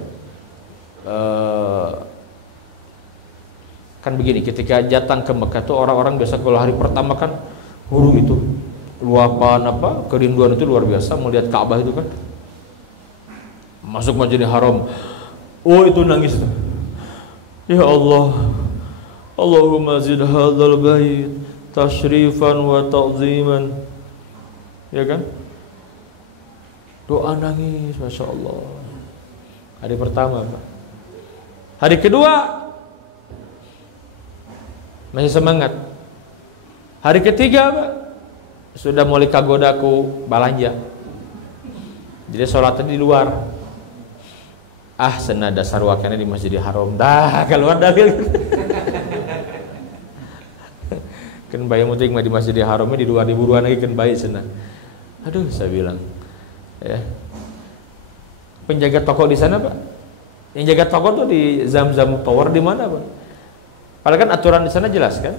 Kan begini, ketika datang ke Mekah tuh orang-orang biasa kalau hari pertama kan huru itu, luapan apa, kerinduan itu luar biasa melihat Ka'bah itu kan. Masuk Masjidil Haram, oh itu nangis tuh. Ya Allah, Allahumma zid hadzal bait tashrifan wa ta'ziman. Ya kan? Doa nangis, Masya Allah. Hari pertama, Pak. Hari kedua masih semangat. Hari ketiga, Pak, sudah mulai kagodaku balanja. Jadi sholatnya di luar. Ah, senada sarwakannya di Masjidil Haram. Dah keluar dalil. Kan bayi muting di Masjidil Haramnya di luar, di buruan lagi kan bayi senang. Aduh, saya bilang, ya. Penjaga toko di sana, Pak. Yang jaga toko tuh di Zam-Zam Tower di mana, Pak? Padahal kan aturan di sana jelas kan?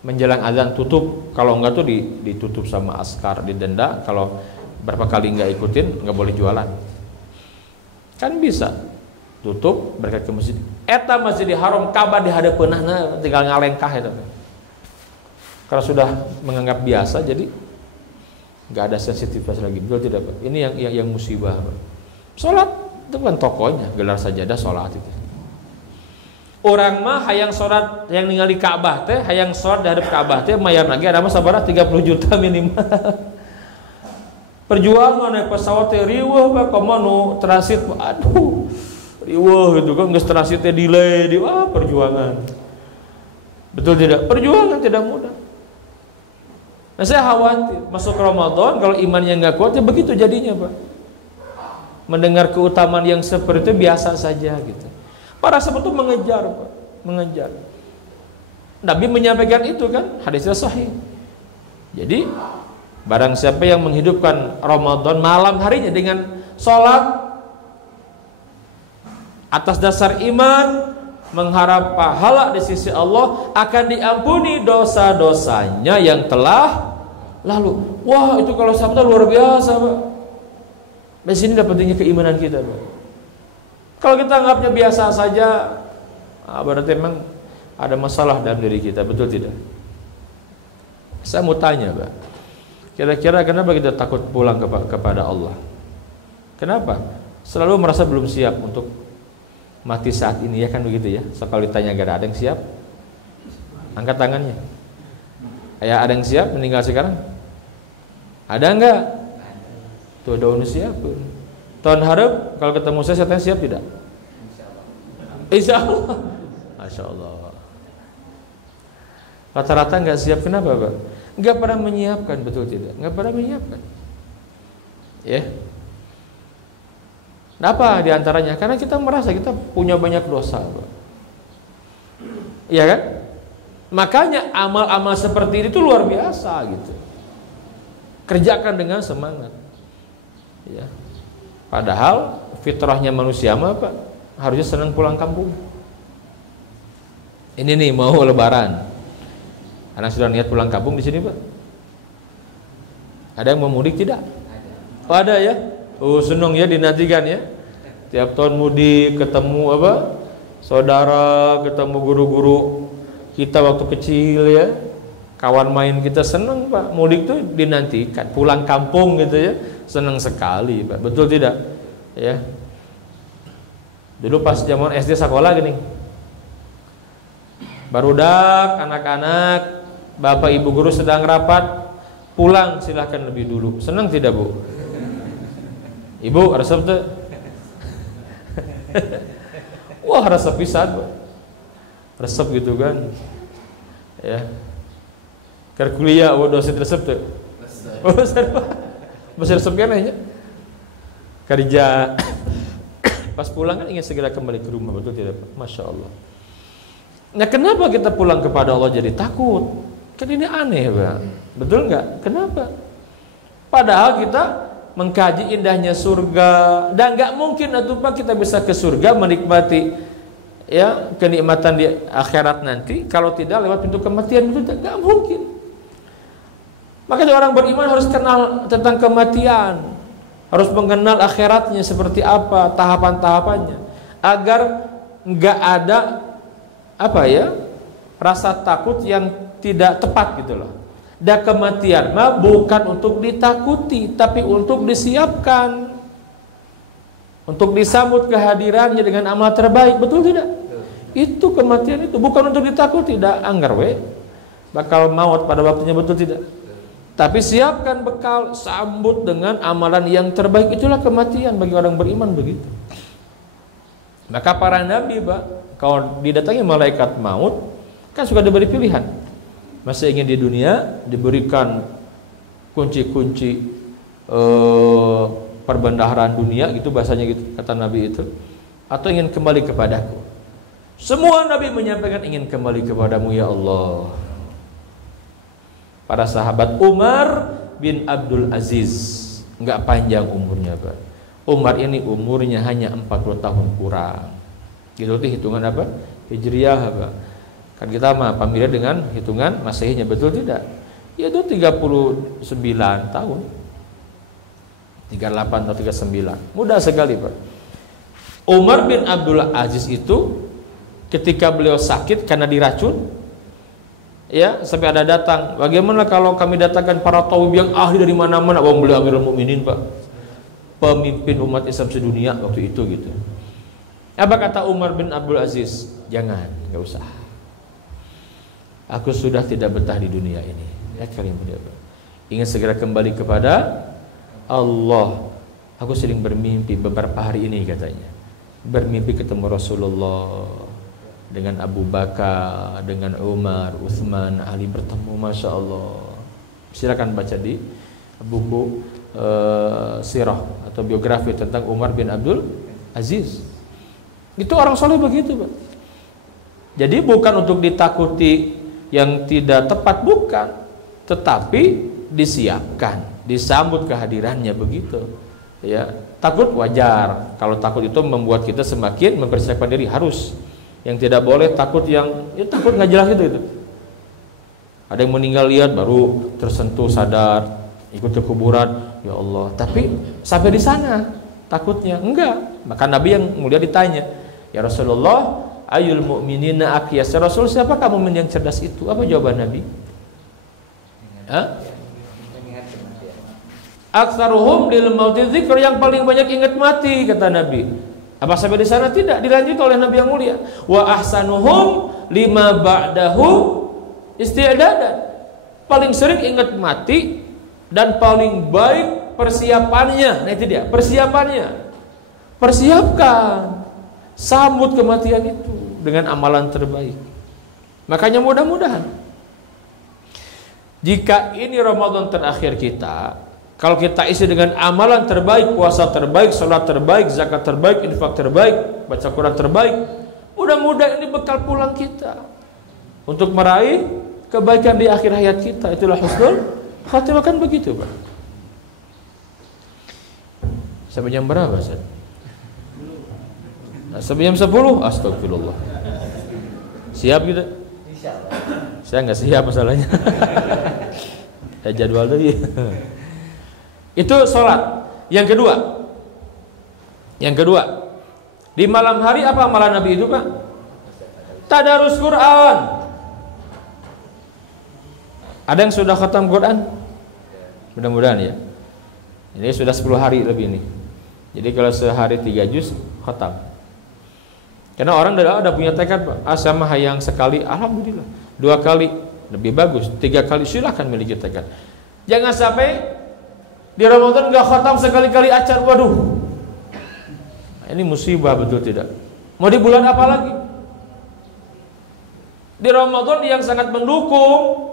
Menjelang azan tutup, kalau enggak tuh ditutup sama askar, didenda. Kalau berapa kali enggak ikutin, enggak boleh jualan. Kan bisa tutup berkat ke masjid. Eta Masjidil Haram Ka'bah dihadapeunana tinggal ngalengkah eta. Kalau sudah menganggap biasa, jadi enggak ada sensitivitas lagi. Betul tidak, Pak? Ini yang musibah, Pak. Salat itu kan tokonya, gelar sajadah salat itu. Orang mah hayang salat yang ningali Ka'bah teh, hayang salat di hadap Ka'bah teh mayar lagi ada mah sabaraha 30 juta minimal. Perjuangan naik pesawat teh riweuh Pak, komo nu transit, aduh. Riweuh gitu kan, geus transit teh delay di perjuangan. Betul tidak? Perjuangan tidak mudah. Nah, saya khawatir masuk Ramadan kalau imannya enggak kuat ya begitu jadinya, Pak. mendengar keutamaan yang seperti itu biasa saja gitu. Para sahabat itu mengejar, Pak, mengejar. Nabi menyampaikan itu kan, hadisnya sahih. Jadi barang siapa yang menghidupkan Ramadan malam harinya dengan sholat atas dasar iman, mengharap pahala di sisi Allah, akan diampuni dosa-dosanya yang telah lalu. Wah, itu kalau sahabat luar biasa, Pak. Di sini dapatnya keimanan kita, Pak. Kalau kita anggapnya biasa saja, berarti memang ada masalah dalam diri kita, betul tidak? Saya mau tanya, Pak. Kira-kira kenapa kita takut pulang kepada Allah? Kenapa? Selalu merasa belum siap untuk mati saat ini, ya kan begitu ya? So, kalau ditanya gak ada yang siap, angkat tangannya. Ya, ada yang siap meninggal sekarang? Ada enggak? Tuh daun siap. Tuhan harap kalau ketemu saya tanya siap tidak? Insya Allah. Masya Allah. Rata-rata nggak siap, kenapa, Pak? Nggak pernah menyiapkan, betul tidak? Nggak pernah menyiapkan. Ya. Apa diantaranya? Karena kita merasa kita punya banyak dosa, Pak. Iya kan? Makanya amal-amal seperti itu luar biasa gitu. Kerjakan dengan semangat. Ya. Padahal fitrahnya manusia mah, Pak, harusnya senang pulang kampung. Ini nih mau lebaran. Anak sudah niat pulang kampung di sini, Pak? Ada yang mau mudik tidak? Oh, ada ya? Oh, senang ya, dinantikan ya. Tiap tahun mudik, ketemu apa? Saudara, ketemu guru-guru kita waktu kecil ya. Kawan main kita senang, Pak. Mudik tuh dinantikan, pulang kampung gitu ya. Senang sekali, Pak. Betul tidak? Ya. Dulu pas zaman SD sekolah gini. Barudak anak-anak, Bapak Ibu guru sedang rapat, pulang silahkan lebih dulu. Senang tidak, Bu? Ibu resep tuh. Wah, resep pisan, Pak. Resep gitu kan. Ya. Kuliah dosen resep tuh. Bahasa resep kan aja. Kerja. Pas pulang kan ingin segera kembali ke rumah, betul tidak, Pak? Masya Allah. Nah, kenapa kita pulang kepada Allah jadi takut? Kan ini aneh, Pak. Betul nggak? Kenapa? Padahal kita mengkaji indahnya surga, dan nggak mungkin atuh, Pak, kita bisa ke surga menikmati ya kenikmatan di akhirat nanti kalau tidak lewat pintu kematian. Itu nggak mungkin. Makanya orang beriman harus kenal tentang kematian, harus mengenal akhiratnya seperti apa, tahapan-tahapannya, agar nggak ada apa ya rasa takut yang tidak tepat gitu loh. Dan kematian mah bukan untuk ditakuti, tapi untuk disiapkan, untuk disambut kehadirannya dengan amal terbaik, betul tidak? Itu kematian itu bukan untuk ditakuti, tidak anggar we bakal maut pada waktunya, betul tidak? Tapi siapkan bekal, sambut dengan amalan yang terbaik. Itulah kematian bagi orang beriman, begitu. Maka para nabi, Pak, kalau didatangi malaikat maut, kan suka diberi pilihan. Masih ingin di dunia diberikan kunci-kunci perbendaharaan dunia, gitu bahasanya gitu, kata Nabi itu, atau ingin kembali kepadaku. Semua nabi menyampaikan ingin kembali kepadamu ya Allah. Para sahabat, Umar bin Abdul Aziz, nggak panjang umurnya, Pak. Umar ini umurnya hanya 40 tahun kurang. Gitu tuh hitungan apa? Hijriah, Pak. Kan kita mah familiar dengan hitungan Masehinya, betul tidak? Yaitu 39 tahun. 38 atau 39. Mudah sekali, Pak. Umar bin Abdul Aziz itu ketika beliau sakit karena diracun, ya, sampai ada datang, bagaimana kalau kami datangkan para tabib yang ahli dari mana-mana? Wong beliau Amirul Mukminin, Pak, pemimpin umat Islam sedunia waktu itu gitu. Apa kata Umar bin Abdul Aziz? Jangan, nggak usah. Aku sudah tidak betah di dunia ini. Lihat kalian mulia, Pak. Ingin segera kembali kepada Allah. Aku sering bermimpi beberapa hari ini, katanya, bermimpi ketemu Rasulullah dengan Abu Bakar, dengan Umar, Utsman, Ali bertemu, Masya Allah. Silakan baca di buku sirah atau biografi tentang Umar bin Abdul Aziz. Itu orang soleh begitu, Pak. Jadi bukan untuk ditakuti yang tidak tepat, bukan, tetapi disiapkan, disambut kehadirannya begitu. Ya, takut wajar. Kalau takut itu membuat kita semakin mempersiapkan diri, harus. Yang tidak boleh takut yang takut nggak jelas itu. Ada yang meninggal lihat baru tersentuh sadar, ikut ke kuburan, ya Allah. Tapi sampai di sana takutnya enggak. Maka Nabi yang mulia ditanya, ya Rasulullah, ayul mu'minina aqyas. Ya Rasul, siapakah mukmin yang cerdas itu? Apa jawaban Nabi? Aktsaruhum lil mauti dzikr, yang paling banyak ingat mati, kata Nabi. Apa sampai di sana? Tidak, dilanjut oleh Nabi yang mulia. Wa ahsanuhum lima ba'dahu isti'dadan. Paling sering ingat mati dan paling baik persiapannya. Nah itu dia, persiapannya. Persiapkan, sambut kematian itu dengan amalan terbaik. Makanya mudah-mudahan jika ini Ramadan terakhir kita, kalau kita isi dengan amalan terbaik, puasa terbaik, salat terbaik, zakat terbaik, infak terbaik, baca Quran terbaik, mudah-mudahan ini bekal pulang kita untuk meraih kebaikan di akhir hayat kita. Itulah husnul khatimah, kan begitu, Pak. Sampai jam berapa, Ustaz? Sampai jam 10? Astagfirullah. Siap kita? Saya nggak siap masalahnya. Jadwal tadi. Itu sholat. Yang kedua, di malam hari apa amalan Nabi itu, Pak? Tadarus Quran. Ada yang sudah khatam Quran? Mudah-mudahan ya. Ini sudah 10 hari lebih nih. Jadi kalau sehari 3 juz khatam. Karena orang udah punya tekad, Pak. Sama hayang sekali, alhamdulillah. 2 kali lebih bagus, 3 kali silakan miliki tekad. Jangan sampai di Ramadan gak khatam sekali-kali acar, waduh. Ini musibah, betul tidak? Mau di bulan apa lagi? Di Ramadan yang sangat mendukung,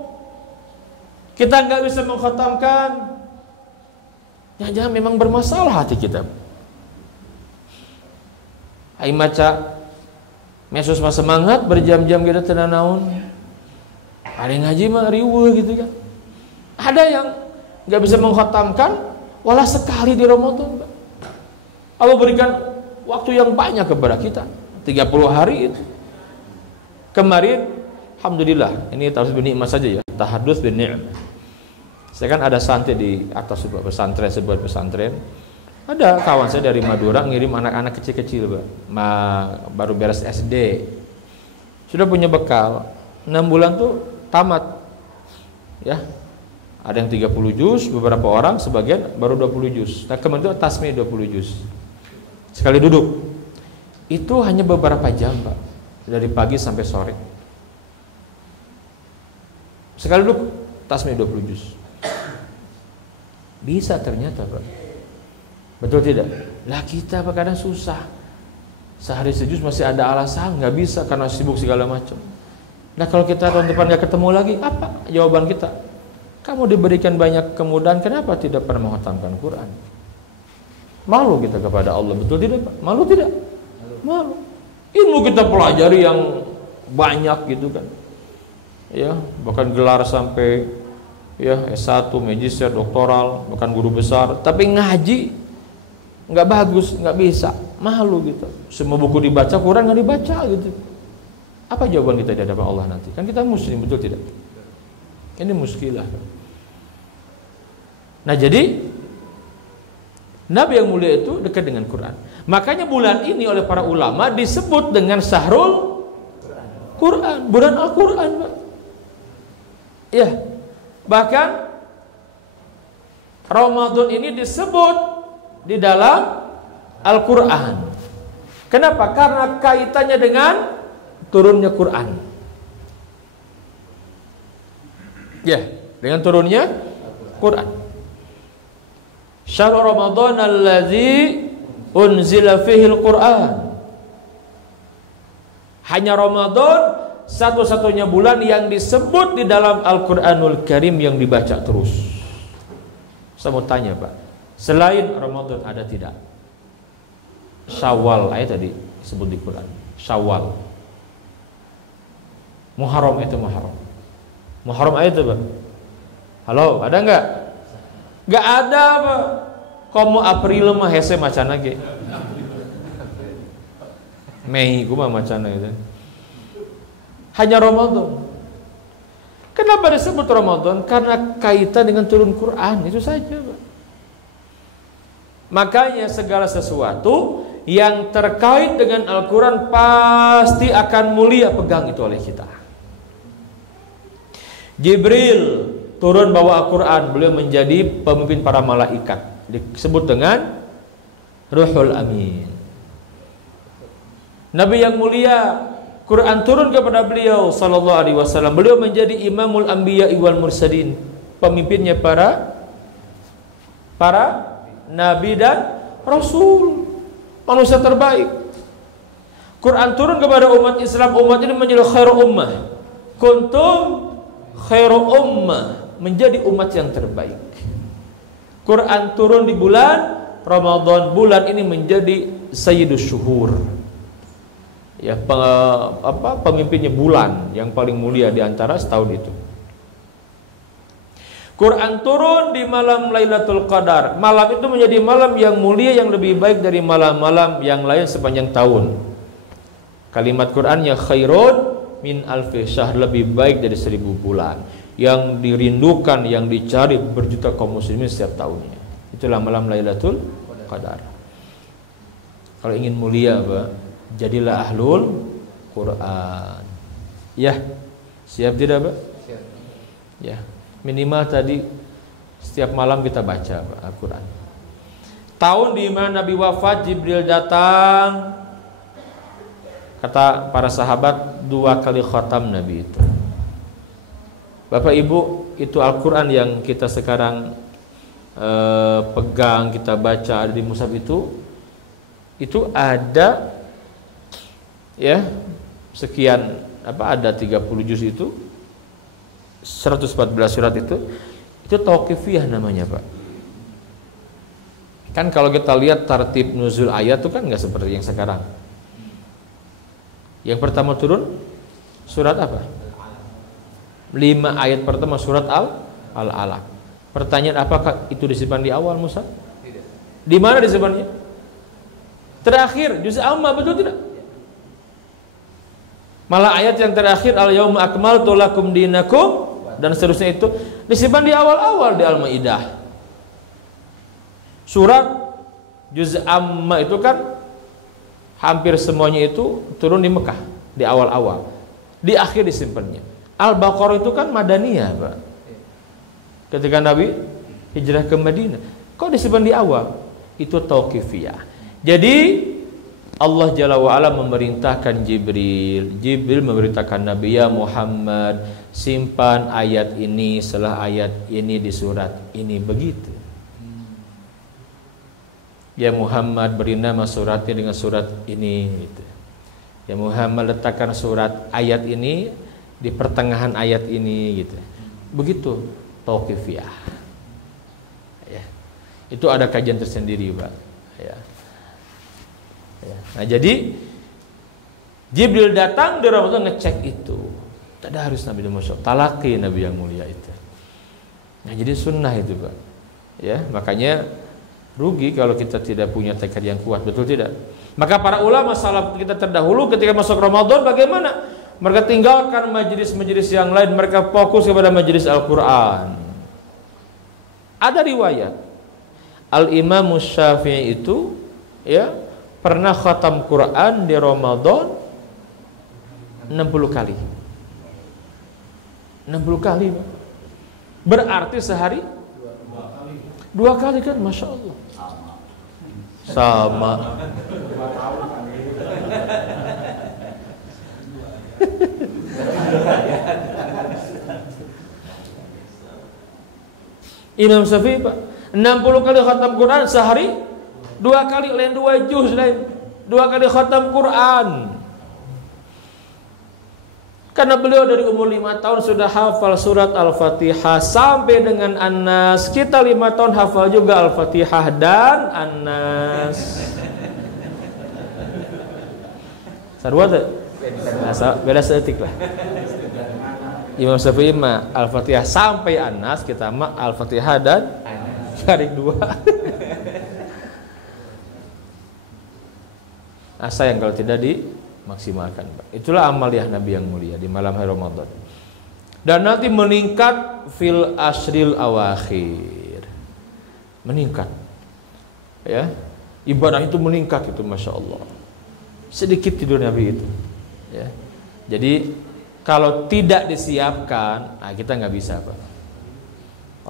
kita nggak bisa mengkhatamkan. Jangan memang bermasalah hati kita. Ayo maca mesos mah semangat berjam-jam kita tenan naon. Ada yang ngaji mah riweuh gitu kan. Ada yang nggak bisa mengkhatamkan walau sekali di Ramadan. Allah berikan waktu yang banyak kepada kita, 30 hari itu. Kemarin alhamdulillah, ini tahadus bin ni'mah saja ya, tahadus bin ni'mah. Saya kan ada santri di atas sebuah pesantren. Ada kawan saya dari Madura ngirim anak-anak kecil-kecil, baru beres SD. Sudah punya bekal, 6 bulan tuh tamat. Ya. Ada yang 30 juz, beberapa orang, sebagian baru 20 juz. Nah, kemarin itu tasmi 20 juz. Sekali duduk. Itu hanya beberapa jam, Pak. Dari pagi sampai sore. Sekali duduk, tasmi 20 juz. Bisa ternyata, Pak. Betul tidak? Lah kita Pak kadang susah. Sehari sejuz masih ada alasan, nggak bisa karena sibuk segala macam. Nah kalau kita tahun depan nggak ketemu lagi, apa jawaban kita? Kamu diberikan banyak kemudahan, kenapa tidak pernah menghatamkan Quran? Malu kita kepada Allah, betul tidak, Pak? Malu tidak? Malu. Ilmu kita pelajari yang banyak gitu kan. Ya, bahkan gelar sampai ya S1, magister, doktoral, bahkan guru besar, tapi ngaji nggak bagus, nggak bisa, malu gitu. Semua buku dibaca, Quran nggak dibaca gitu. Apa jawaban kita di hadapan Allah nanti? Kan kita muslim, betul tidak? Ini muskilah. Nah jadi Nabi yang mulia itu dekat dengan Quran. Makanya bulan ini oleh para ulama disebut dengan Syahrul Quran, bulan Al-Quran, Pak. Ya, bahkan Ramadan ini disebut di dalam Al-Quran. Kenapa? Karena kaitannya dengan turunnya Quran. Ya, dengan turunnya Quran. Syahrul Ramadan allazi unzila fihi al-Quran. Hanya Ramadan satu-satunya bulan yang disebut di dalam Al-Quranul Karim yang dibaca terus. Saya mau tanya, Pak, Selain Ramadan ada tidak? Syawal ayat tadi disebut di Quran. Syawal. Muharram itu Muharram. Muharram ayat itu, Pak. Halo, ada enggak? Enggak ada, Pak. Komo April mah hese macana ge. Mei kumaha macana itu. Hanya Ramadan. Kenapa disebut Ramadan? Karena kaitan dengan turun Quran, itu saja, Pak. Makanya segala sesuatu yang terkait dengan Al-Quran pasti akan mulia pegang itu oleh kita. Jibril turun bawa Al-Quran, beliau menjadi pemimpin para malaikat, disebut dengan Ruhul Amin. Nabi yang mulia, Quran turun kepada beliau sallallahu alaihi wasallam, beliau menjadi Imamul Anbiya wal Mursalin, pemimpinnya para nabi dan rasul, manusia terbaik. Quran turun kepada umat Islam, umat ini menjadi khairu ummah. Kuntum khairu ummah, menjadi umat yang terbaik. Quran turun di bulan Ramadan, bulan ini menjadi sayyidus syuhur. Ya, pemimpinnya bulan yang paling mulia di antara setahun itu. Quran turun di malam Lailatul Qadar. Malam itu menjadi malam yang mulia, yang lebih baik dari malam-malam yang lain sepanjang tahun. Kalimat Qurannya khairun min alfi syahr, lebih baik dari 1000 bulan, yang dirindukan, yang dicari berjuta kaum muslimin setiap tahunnya. Itulah malam Lailatul Qadar. Kalau ingin mulia, Pak, jadilah ahlul Quran. Ya, siap tidak, Pak? Siap. Ya. Minimal tadi setiap malam kita baca Al-Quran. Tahun di mana Nabi wafat, Jibril datang. Kata para sahabat, 2 kali khatam Nabi itu. Bapak Ibu, itu Al-Quran yang kita sekarang pegang, kita baca, ada di mushaf itu ada ya sekian, ada 30 juz itu, 114 surat itu tauqifiyah namanya, Pak. Kan kalau kita lihat tartib nuzul ayat itu kan nggak seperti yang sekarang. Yang pertama turun surat apa? 5 ayat pertama surat Al-Alaq. Pertanyaan, apakah itu disimpan di awal mushaf? Tidak. Di mana disimpannya? Terakhir juz amma, betul tidak? Malah ayat yang terakhir al-yauma akmaltu lakum dinakum dan seterusnya itu disimpan di awal-awal di Al-Maidah. Surat juz amma itu kan hampir semuanya itu turun di Mekah di awal-awal. Di akhir disimpannya. Al-Baqarah itu kan Madaniyah, Pak. Ketika Nabi hijrah ke Madinah, kok disimpan di awal? Itu tauqifiyah. Jadi Allah Jalla wa'ala memerintahkan Jibril memerintahkan Nabi, ya Muhammad, simpan ayat ini setelah ayat ini di surat ini, begitu. Ya Muhammad, beri nama suratnya dengan surat ini, gitu. Ya Muhammad, letakkan surat ayat ini di pertengahan ayat ini, gitu. Begitu tauqifiyah. Ya. Itu ada kajian tersendiri, Pak. Ya. Nah, jadi Jibril datang di Ramadan ngecek itu. Tidak harus Nabi Muhammad, talaki Nabi yang mulia itu. Nah, jadi sunnah itu, Pak. Ya, makanya rugi kalau kita tidak punya tekad yang kuat, betul tidak? Maka para ulama salaf kita terdahulu ketika masuk Ramadan bagaimana? Mereka tinggalkan majelis-majelis yang lain, mereka fokus kepada majelis Al-Quran. Ada riwayat Al-Imam Syafi'i itu ya pernah khatam Quran di Ramadan 60 kali. 60 kali. Berarti sehari 2 kali kan, Masya Allah. Sama. Imam Syafi'i, Pak, 60 kali khatam Quran sehari, 2 kali, lain 2 juz, lain 2 kali khatam Quran. Karena beliau dari umur 5 tahun sudah hafal surat Al-Fatihah sampai dengan An-Nas. Kita 5 tahun hafal juga Al-Fatihah dan An-Nas. Sarwa tuh? Beda seetik lah. Imam Syafi'i mah Al-Fatihah sampai An-Nas, kita mah Al-Fatihah dan tarik 2. Nah, sayang kalau tidak dimaksimalkan. Itulah amaliah Nabi yang mulia di malam hari Ramadan. Dan nanti meningkat fil asril awakhir. Meningkat. Ya. Ibadah itu meningkat itu, Masya Allah. Sedikit tidur Nabi itu. Ya. Jadi kalau tidak disiapkan, nah kita nggak bisa, Pak.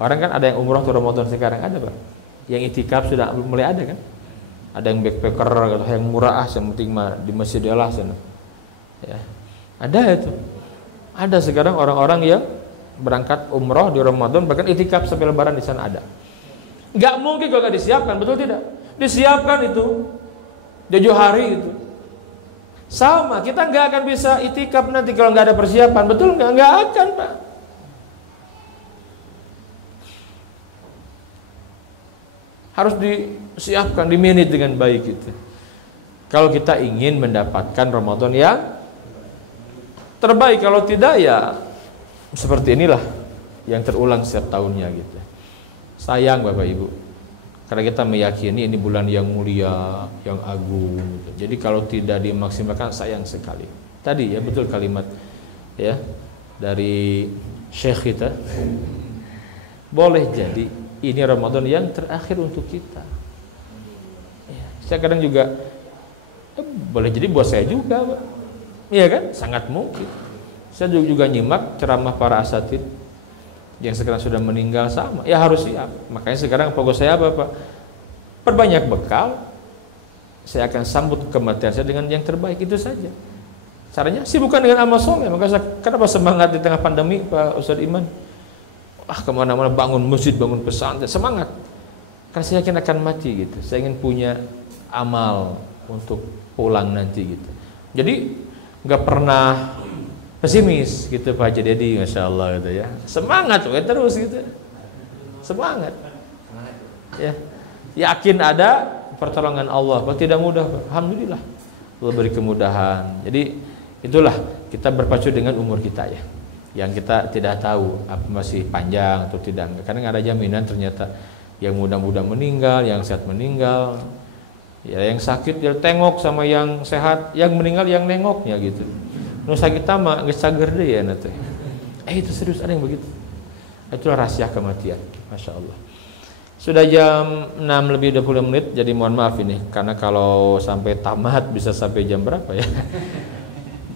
Orang kan ada yang umroh tuh Ramadan sekarang, ada, Pak. Yang itikaf sudah mulai ada kan? Ada yang backpacker atau yang murah, yang penting mah di Masjid Allah sana. Ya. Ada itu. Ada sekarang orang-orang yang berangkat umroh di Ramadan bahkan itikaf sampai lebaran di sana ada. Nggak mungkin kalau nggak disiapkan, betul tidak? Disiapkan itu 7 hari itu. Sama, kita nggak akan bisa itikaf nanti kalau nggak ada persiapan, betul nggak? Nggak akan, Pak. Harus disiapkan, di-manage dengan baik gitu. Kalau kita ingin mendapatkan Ramadan yang terbaik, kalau tidak ya seperti inilah yang terulang setiap tahunnya gitu. Sayang Bapak Ibu, karena kita meyakini ini bulan yang mulia, yang agung gitu. Jadi kalau tidak dimaksimalkan sayang sekali. Tadi ya betul kalimat ya dari Syekh kita. Boleh jadi ini Ramadan yang terakhir untuk kita. Ya, saya kadang juga boleh jadi buat saya juga, Pak. Iya kan? Sangat mungkin. Saya juga nyimak ceramah para asatid yang sekarang sudah meninggal sama. Ya harus siap. Makanya sekarang fokus saya apa, Pak? Perbanyak bekal. Saya akan sambut kematian saya dengan yang terbaik, itu saja. Caranya sibukkan dengan amal soleh. Maka saya kenapa semangat di tengah pandemi, Pak Ustadz Iman? Kemana-mana bangun masjid, bangun pesantren, semangat. Karena saya yakin akan mati gitu. Saya ingin punya amal untuk pulang nanti gitu. Jadi nggak pernah pesimis gitu Pak Haji Dedi, Masya Allah gitu ya. Semangat terus gitu. Semangat. Ya. Yakin ada pertolongan Allah. Kalau tidak mudah, Pak. Alhamdulillah Allah beri kemudahan. Jadi itulah kita berpacu dengan umur kita ya. Yang kita tidak tahu apa masih panjang atau tidak. Karena nggak ada jaminan ternyata yang muda-muda meninggal, yang sehat meninggal, ya yang sakit dia tengok sama yang sehat, yang meninggal yang nengoknya gitu. Nu sakit mah geus cager deui ya nanti. Itu serius ada yang begitu. Itulah rahasia kematian, Masya Allah. Sudah jam 6:20, jadi mohon maaf ini karena kalau sampai tamat bisa sampai jam berapa ya?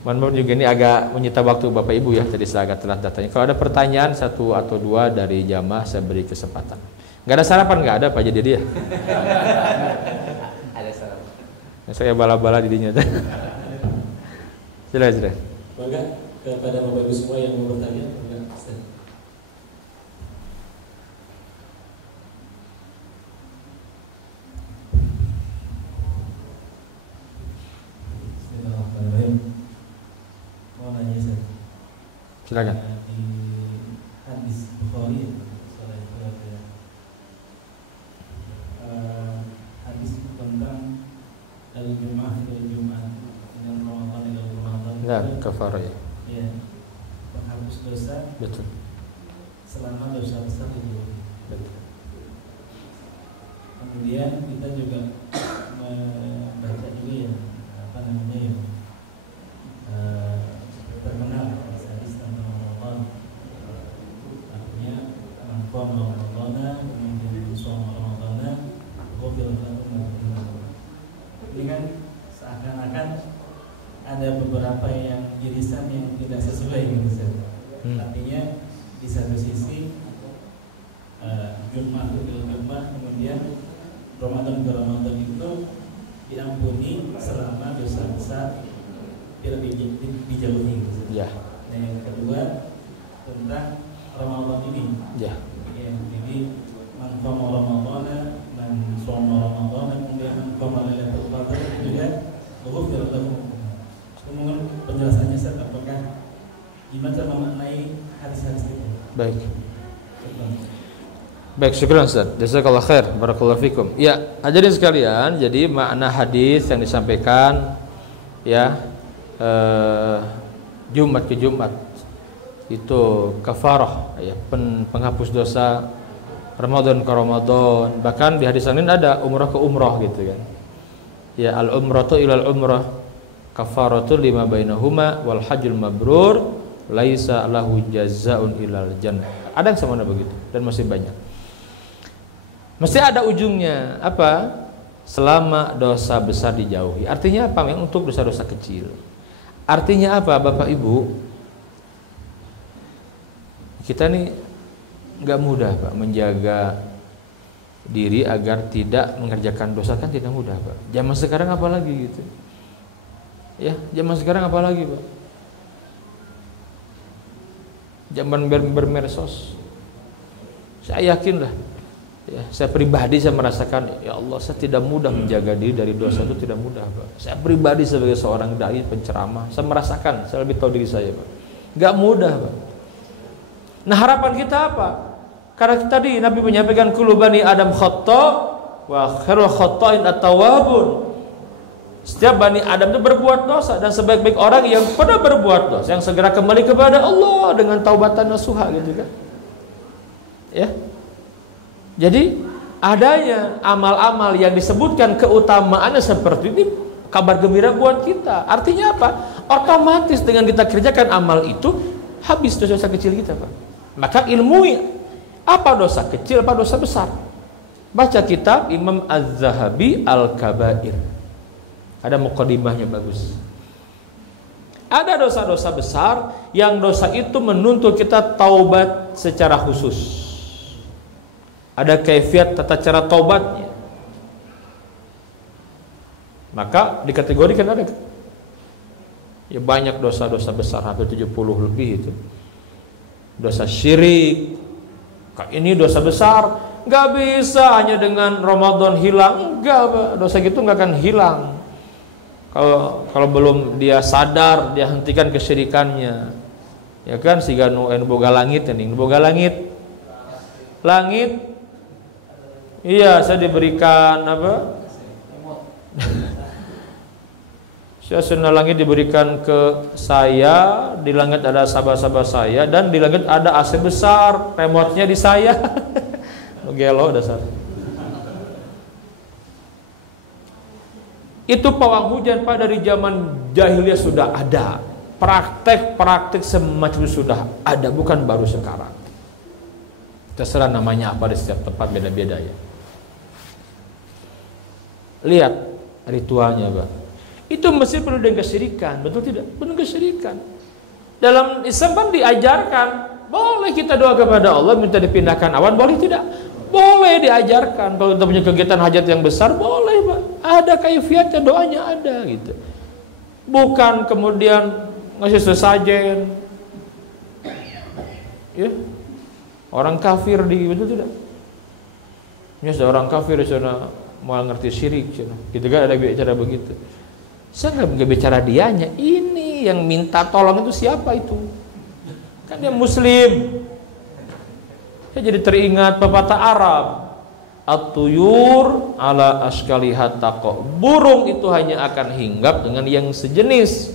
Mohon maaf juga ini agak menyita waktu Bapak Ibu ya, jadi saya agak telat datanya. Kalau ada pertanyaan 1 atau 2 dari jamaah saya beri kesempatan. Nggak ada sarapan, nggak ada Pak jadi dia. Ada sarapan. Saya bala-bala didinya. Silakan. Maka kepada Bapak Ibu semua yang mau bertanya, silakan. Di hadis Bukhari hadis tentang dari Jumat ke Jumat dengan Ramadan ke Ramadan. Nah, kafarah ya. Ya, menghapus dosa. Betul. Selama dosa besar itu. Betul. Kemudian kita juga membaca juga ya apa namanya ya terkenal hadis tentang Ramadan. Artinya maqam Ramadan kemudian suam Ramadan ghufir lahu ma taqaddama. Ini kan seakan-akan ada beberapa yang irisan yang tidak sesuai gitu. Artinya di satu sisi Jumat ke Jumat kemudian Ramadan ke Ramadan itu diampuni selama dosa besar tidak dijauhi. Ya. Nah, yang kedua tentang Ramadan ini. Ya. Ya, jadi man qama Ramadan, man shoma Ramadan, kemudian man qama Lailatul Qadar juga ghufir lahu. Kemudian penjelasannya Ustaz, apakah gimana cara memaknai hadis-hadis itu? Baik. Baik, syukran Ustaz. Jazakallah khair, barakallahu fikum. Ya, hadirin sekalian, jadi makna hadis yang disampaikan ya Jumat ke Jumat itu kafarah ya, penghapus dosa Ramadan ke Ramadan. Bahkan di hadis lain ada umrah ke umrah gitu kan. Ya, al umratu ilal umrah kafaratu lima bainahuma wal hajjul mabrur laisa lahu jazaun ilal jannah. Ada yang sama begitu dan masih banyak. Mesti ada ujungnya apa? Selama dosa besar dijauhi. Artinya apa? Memang untuk dosa-dosa kecil. Artinya apa, Bapak Ibu? Kita nih nggak mudah, Pak, menjaga diri agar tidak mengerjakan dosa, kan tidak mudah, Pak. Zaman sekarang apalagi gitu. Ya, zaman sekarang apalagi, Pak? Zaman bermedsos. Saya yakin lah. Ya, saya pribadi saya merasakan, ya Allah, saya tidak mudah menjaga diri dari dosa, itu tidak mudah, Pak. Saya pribadi sebagai seorang dai penceramah, saya merasakan, saya lebih tahu diri saya, Pak. Gak mudah, Pak. Nah, harapan kita apa? Karena tadi Nabi menyampaikan kullu bani Adam khata wa khairul khata'in at-tawwabun. Setiap bani Adam itu berbuat dosa dan sebaik-baik orang yang pernah berbuat dosa yang segera kembali kepada Allah dengan taubatan nasuha gitu kan. Ya. Jadi adanya amal-amal yang disebutkan keutamaannya seperti ini kabar gembira buat kita. Artinya apa? Otomatis dengan kita kerjakan amal itu habis dosa-dosa kecil kita, Pak. Maka ilmui apa dosa kecil, apa dosa besar. Baca kitab Imam Az-Zahabi Al-Kabair. Ada muqaddimahnya bagus. Ada dosa-dosa besar yang dosa itu menuntut kita taubat secara khusus. Ada kaifiat tata cara taubatnya. Maka dikategorikan ada. Ya banyak dosa-dosa besar, hampir 70 lebih itu. Dosa syirik. Ini dosa besar, nggak bisa hanya dengan Ramadan hilang. Enggak, dosa gitu nggak akan hilang. Kalau belum dia sadar, dia hentikan kesyirikannya. Ya kan, siga nu boga langit ini, boga langit. Langit. Iya, saya diberikan apa? Suasana langit diberikan ke saya, di langit ada sahabat-sahabat saya, dan di langit ada AC besar, remote-nya di saya. Gelo dasar. Itu pawang hujan pada dari zaman jahiliyah sudah ada. Praktek-praktek semacam itu sudah ada, bukan baru sekarang. Terserah namanya apa di setiap tempat beda-beda ya. Lihat ritualnya, Pak. Itu mesti penuh dengan kesyirikan, betul tidak? Penuh kesyirikan. Dalam Islam kan diajarkan, boleh kita doa kepada Allah minta dipindahkan awan, boleh tidak? Boleh diajarkan. Kalau kita punya kegiatan hajat yang besar, boleh, Pak. Ada kaifiatnya, doanya ada gitu. Bukan kemudian ngasih sesajen. Ya. Orang kafir di betul tidak? Ini seorang kafir di sana mau ngerti syirik, gitu kan, ada bicara begitu. Saya nggak bicara dianya, ini yang minta tolong itu siapa itu? Kan dia Muslim. Saya jadi teringat pepatah Arab, at-tuyur ala ashkalihat taqo. Burung itu hanya akan hinggap dengan yang sejenis.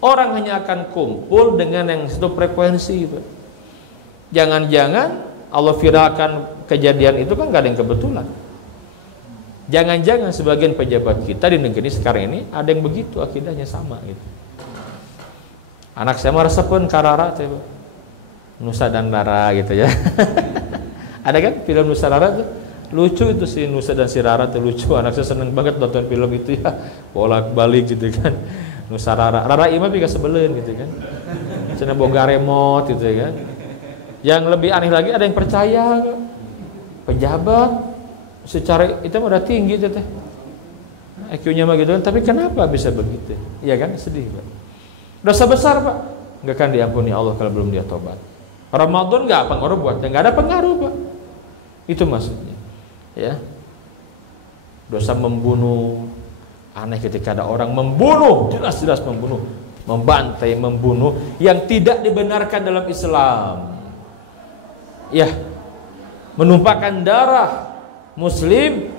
Orang hanya akan kumpul dengan yang satu frekuensi. Jangan-jangan Allah viralkan kejadian itu kan nggak ada yang kebetulan. Jangan-jangan sebagian pejabat kita di negeri sekarang ini ada yang begitu, akidahnya sama gitu. Anak saya merasa pun karara coba. Nusa dan Rara gitu ya. Ada kan film Nusa Rara tuh? Lucu itu si Nusa dan si Rara tuh lucu. Anak saya seneng banget nonton film itu ya. Bolak-balik gitu kan. Nusa Rara. Rara Imam juga sebelen gitu kan. Seneng boga remote gitu kan. Yang lebih aneh lagi ada yang percaya pejabat secara itu udah tinggi itu teh. IQ-nya mah gitu kan, tapi kenapa bisa begitu? Iya kan, sedih, Pak. Dosa besar, Pak. Enggak akan diampuni Allah kalau belum dia tobat. Ramadan enggak pengaruh buat dia, enggak ada pengaruh, Pak. Itu maksudnya. Ya. Dosa membunuh, aneh ketika ada orang membunuh, jelas-jelas membunuh. membantai, membunuh yang tidak dibenarkan dalam Islam. Ya, menumpahkan darah muslim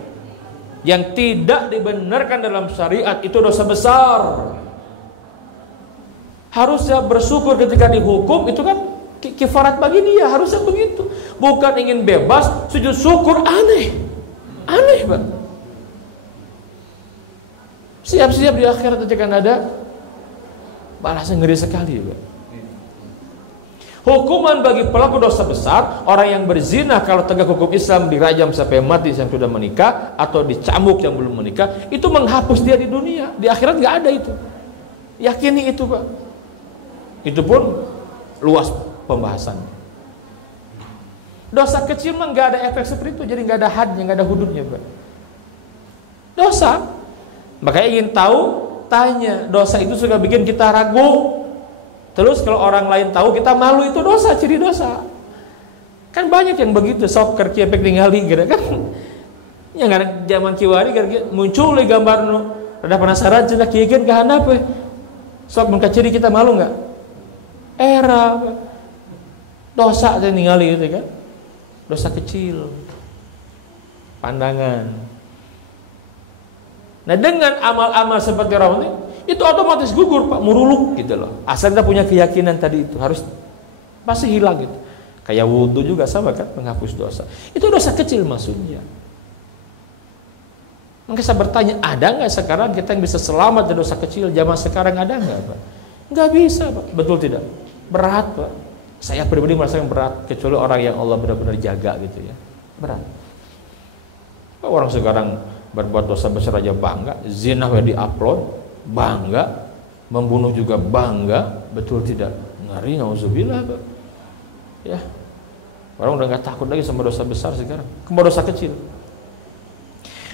yang tidak dibenarkan dalam syariat itu dosa besar. Harusnya bersyukur ketika dihukum, itu kan kifarat bagi dia, harusnya begitu. Bukan ingin bebas, sujud syukur, aneh Pak. Siap-siap di akhirat ketika ada balasnya ngeri sekali Pak. Hukuman bagi pelaku dosa besar, orang yang berzina kalau tegak hukum Islam dirajam sampai mati yang sudah menikah, atau dicambuk yang belum menikah, itu menghapus dia di dunia. Di akhirat nggak ada itu. Yakini itu Pak. Itu pun luas pembahasannya. Dosa kecil mah nggak ada efek seperti itu, jadi nggak ada hadnya, nggak ada hududnya Pak. Dosa, makanya ingin tahu, tanya. Dosa itu suka bikin kita ragu. Terus kalau orang lain tahu kita malu, itu dosa, ciri dosa. Kan banyak yang begitu, sok kerkiepek ningali gitu kan. Yang ada zaman kiwari muncul lagi gambar nu rada penasaran cenah kieukeun ka handap we. Sok mun ciri kita malu enggak? Era dosa teh ningali gitu kan. Dosa kecil. Pandangan. Nah, dengan amal-amal seperti Ramadan itu otomatis gugur Pak, muruluk gitu loh. Asal kita punya keyakinan tadi itu harus pasti hilang gitu. Kayak wudhu juga sama kan, menghapus dosa. Itu dosa kecil maksudnya. Maka saya bertanya, ada nggak sekarang kita yang bisa selamat dari dosa kecil? Zaman sekarang ada nggak Pak? Nggak bisa Pak, betul tidak? Berat Pak. Saya pribadi merasakan berat, kecuali orang yang Allah benar-benar jaga gitu ya. Berat. Orang sekarang berbuat dosa besar aja bangga, zina di-upload bangga, membunuh juga bangga, betul tidak? Ngeri, nauzubillah Pak. Ya, orang udah nggak takut lagi sama dosa besar sekarang, sama dosa kecil.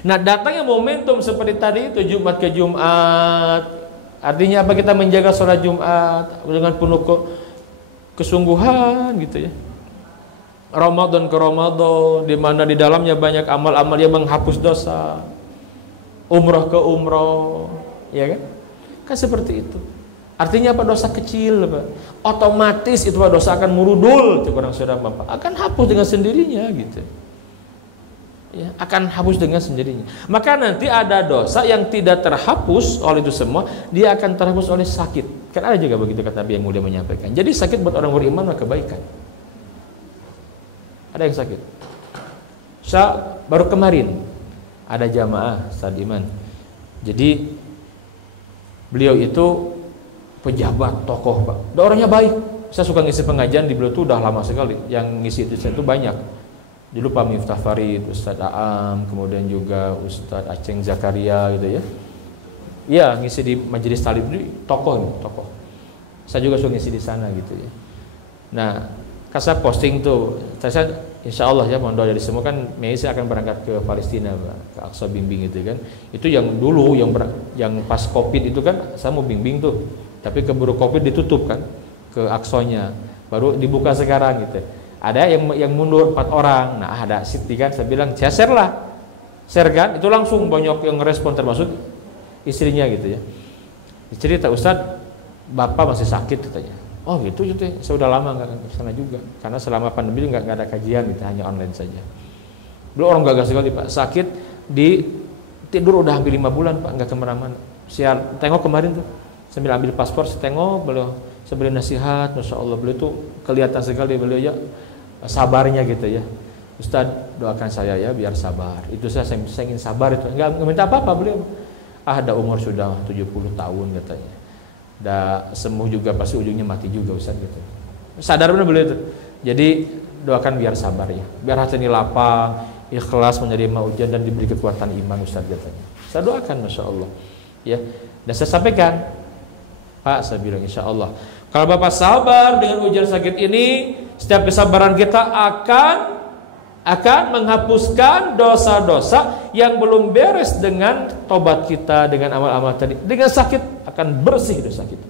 Nah, datangnya momentum seperti tadi itu Jumat ke Jumat, artinya apa? Kita menjaga sholat Jumat dengan penuh kesungguhan gitu ya. Ramadan ke Ramadan, di mana di dalamnya banyak amal-amal yang menghapus dosa. Umroh ke umroh, ya kan? Kan seperti itu. Artinya apa? Dosa kecil, Pak. Otomatis itu Pak, dosa akan murudul, itu orang saudara Bapak. Akan hapus dengan sendirinya gitu. Ya, akan hapus dengan sendirinya. Maka nanti ada dosa yang tidak terhapus oleh itu semua, dia akan terhapus oleh sakit. Kan ada juga begitu kata Nabi yang mulia menyampaikan. Jadi sakit buat orang beriman adalah kebaikan. Ada yang sakit. Baru kemarin ada jamaah Ustaz Iman. Jadi beliau itu pejabat, tokoh Pak. Udah orangnya baik. Saya suka ngisi pengajian di beliau itu udah lama sekali. Yang ngisi itu banyak. Dulu Pak Miftah Farid, Ustaz Aam, kemudian juga Ustaz Aceng Zakaria gitu ya. Iya, ngisi di majelis talib itu tokoh. Saya juga suka ngisi di sana gitu ya. Nah, saya posting tuh, saya insya Allah ya mohon doa dari semua kan, Mei saya akan berangkat ke Palestina, ke Aqsa bimbing itu kan. Itu yang dulu yang pas Covid itu kan saya mau bimbing tuh, tapi keburu Covid ditutup kan ke Aqsanya, baru dibuka sekarang gitu. Ada yang mundur 4 orang, nah ada Siti kan, saya bilang share lah, share kan, itu langsung banyak yang ngerespon termasuk istrinya gitu ya. Cerita Ustadz, bapak masih sakit katanya. Oh gitu, saya udah lama nggak ke sana juga, karena selama pandemi nggak ada kajian gitu, hanya online saja. Dulu orang gagal sekali Pak, sakit di tidur udah hampir 5 bulan Pak, nggak kemana-mana. Saya tengok kemarin tuh, sambil ambil paspor, saya tengok beliau, saya beli nasihat, masya Allah beliau tuh kelihatan sekali beliau ya sabarnya gitu ya. Ustadz doakan saya ya biar sabar. Itu saya ingin sabar itu, nggak minta apa-apa beliau. Ada umur sudah 70 tahun katanya. Dah sembuh juga pasti ujungnya mati juga Ustaz gitu. Sadar benar beliau itu. Jadi doakan biar sabar ya, biar hati ini lapang, ikhlas menerima ujian dan diberi kekuatan iman Ustaz katanya. Saya doakan masya Allah ya. Dan saya sampaikan, Pak saya bilang insya Allah kalau Bapak sabar dengan ujian sakit ini, setiap kesabaran kita akan menghapuskan dosa-dosa yang belum beres dengan tobat kita, dengan amal-amal tadi. Dengan sakit akan bersih dosa kita.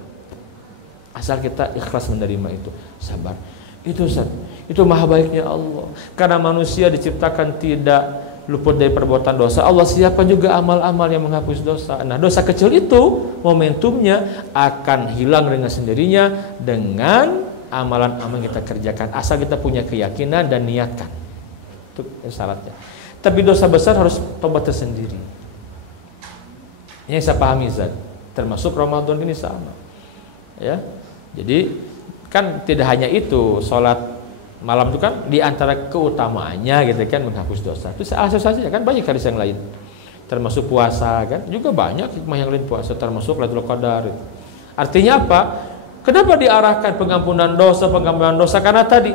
Asal kita ikhlas menerima itu, sabar. Itu Ustaz, itu maha baiknya Allah. Karena manusia diciptakan tidak luput dari perbuatan dosa, Allah siapkan juga amal-amal yang menghapus dosa. Nah, dosa kecil itu momentumnya akan hilang dengan sendirinya dengan amalan-amalan kita kerjakan, asal kita punya keyakinan dan niatkan. Itu syaratnya. Tapi dosa besar harus tobat tersendiri. Yang saya pahami Zat, termasuk Ramadan ini sama. Ya. Jadi kan tidak hanya itu, sholat malam itu kan diantara keutamaannya gitu kan menghapus dosa. Itu saja kan banyak hadis yang lain. Termasuk puasa kan juga banyak hikmah yang lain puasa, termasuk Lailatul Qadar. Artinya apa? Kenapa diarahkan pengampunan dosa? Karena tadi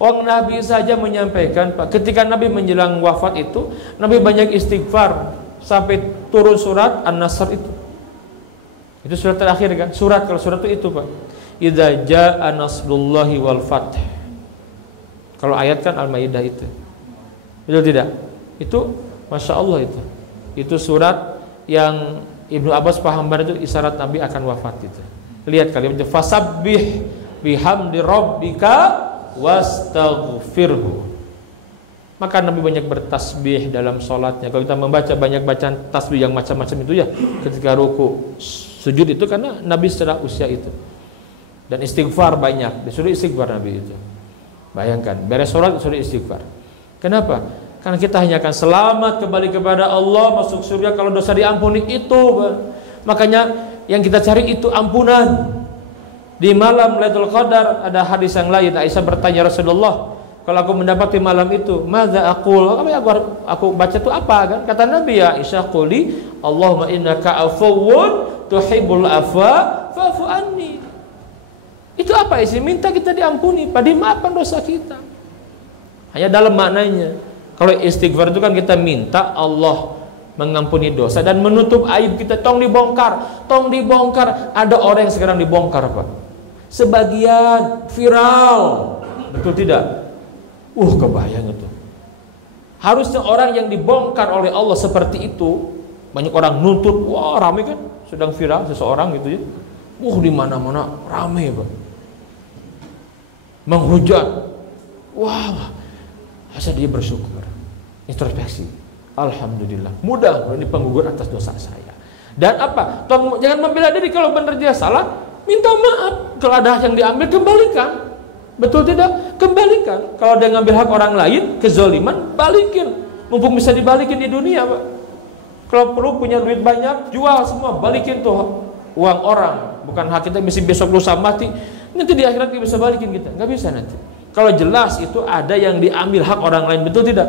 orang Nabi saja menyampaikan, Pak, ketika Nabi menjelang wafat itu, Nabi banyak istighfar sampai turun surat An-Nasr itu. Itu surat terakhir kan? Kalau surat itu Pak. Idza jaa nasrullahi wal fath. Kalau ayat kan Al-Maidah itu. Betul tidak? Itu Masya Allah itu. Itu surat yang Ibnu Abbas paham benar itu isyarat Nabi akan wafat itu. Lihat kalimat itu, fasabbih bihamdi rabbika wastaghfirhu. Maka Nabi banyak bertasbih dalam sholatnya. Kalau kita membaca banyak bacaan tasbih yang macam-macam itu ya, ketika ruku, sujud itu karena Nabi setelah usia itu. Dan istighfar banyak, disuruh istighfar Nabi itu. Bayangkan, beres sholat disuruh istighfar. Kenapa? Karena kita hanya akan selamat kembali kepada Allah, masuk surga kalau dosa diampuni itu. Makanya yang kita cari itu ampunan. Di malam Lailatul Qadar ada hadis yang lain. Aisyah bertanya Rasulullah, kalau aku mendapati malam itu, madza aqul? Apa yang aku baca itu apa kan? Kata Nabi, ya Aisyah, quli Allahumma innaka afuwun tuhibbul afwa fa'fu anni. Itu apa isi? Minta kita diampuni, dimaafkan dosa kita. Hanya dalam maknanya. Kalau istighfar itu kan kita minta Allah mengampuni dosa dan menutup aib kita. Tong dibongkar. Ada orang yang sekarang dibongkar Pak. Sebagian viral. Betul tidak? Kebayang itu. Harusnya orang yang dibongkar oleh Allah seperti itu, banyak orang nuntut, wah ramai kan, sedang viral seseorang gitu ya. Di mana-mana ramai Pak. Menghujat. Wah, masa dia bersyukur, introspeksi, alhamdulillah, mudah ini penggugur atas dosa saya. Dan apa? Jangan membela diri, kalau benar dia salah, minta maaf. Kalau ada yang diambil, kembalikan. Betul tidak? Kembalikan. Kalau dia ngambil hak orang lain, kezoliman, balikin. Mumpung bisa dibalikin di dunia Pak. Kalau perlu punya duit banyak, jual semua, balikin tuh uang orang. Bukan hak kita, mesti besok lusa mati, nanti di akhirat kita bisa balikin kita. Nggak bisa nanti. Kalau jelas itu ada yang diambil hak orang lain, betul tidak?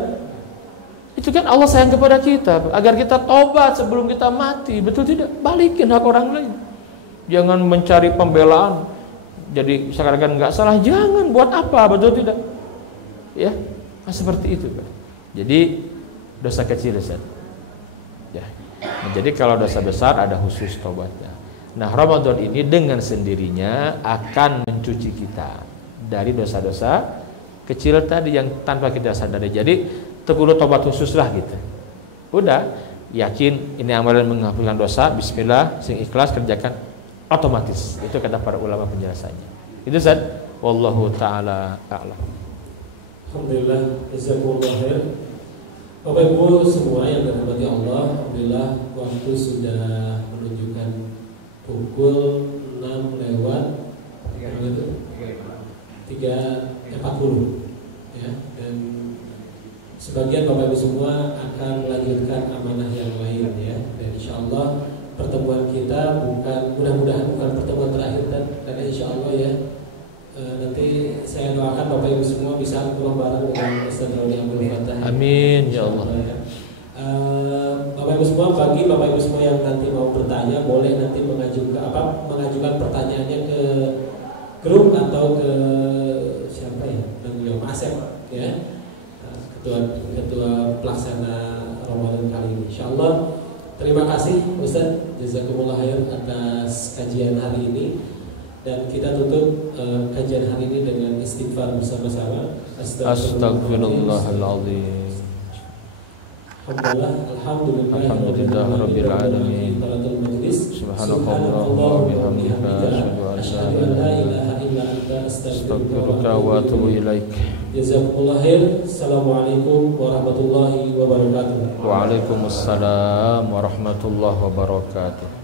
Itu kan Allah sayang kepada kita agar kita tobat sebelum kita mati, betul tidak? Balikin hak orang lain. Jangan mencari pembelaan. Jadi seakan-akan nggak salah, jangan. Buat apa? Betul tidak? Ya, seperti itu Pak. Jadi dosa kecil Ustaz. Ya. Nah, jadi kalau dosa besar ada khusus tobatnya. Nah, Ramadan ini dengan sendirinya akan mencuci kita dari dosa-dosa kecil tadi yang tanpa kita sadari. Jadi perlu tobat khusus lah gitu. Udah yakin ini amalan menghapuskan dosa, bismillah, sing ikhlas kerjakan, otomatis. Itu kata para ulama penjelasannya. Itu Ustaz, wallahu taala a'lam. Alhamdulillah, jazakumullah khair. Bapak Ibu semua yang dirahmati Allah, alhamdulillah waktu sudah menunjukkan pukul 6 lewat 3.40 ya, dan sebagian Bapak Ibu semua akan melanjutkan amanah yang lain ya, dan insyaallah pertemuan kita mudah-mudahan bukan pertemuan terakhir karena insyaallah ya nanti saya doakan Bapak Ibu semua bisa pulang bareng dengan Ustaz Roni Abdul Fatah. Amin ya Allah. Bapak Ibu semua, bagi Bapak Ibu semua yang nanti mau bertanya, boleh nanti mengajukan pertanyaannya ke grup atau ke siapa ya, beliau Mas Asep ya, ketua pelaksana Ramadan kali ini. Insyaallah terima kasih Ustaz, jazakumullah khair atas kajian hari ini. Dan kita tutup kajian hari ini dengan istighfar bersama-sama. Astagfirullahaladzim. Alhamdulillah rabbil alamin. Subhanallah Subhanallah wa bihamdika, asyhadu an la ilaha illa anta Astaghfiruka wa atubu ilaik. Jazakumullah khair. Assalamualaikum warahmatullahi wabarakatuh. Waalaikumsalam warahmatullahi wabarakatuh.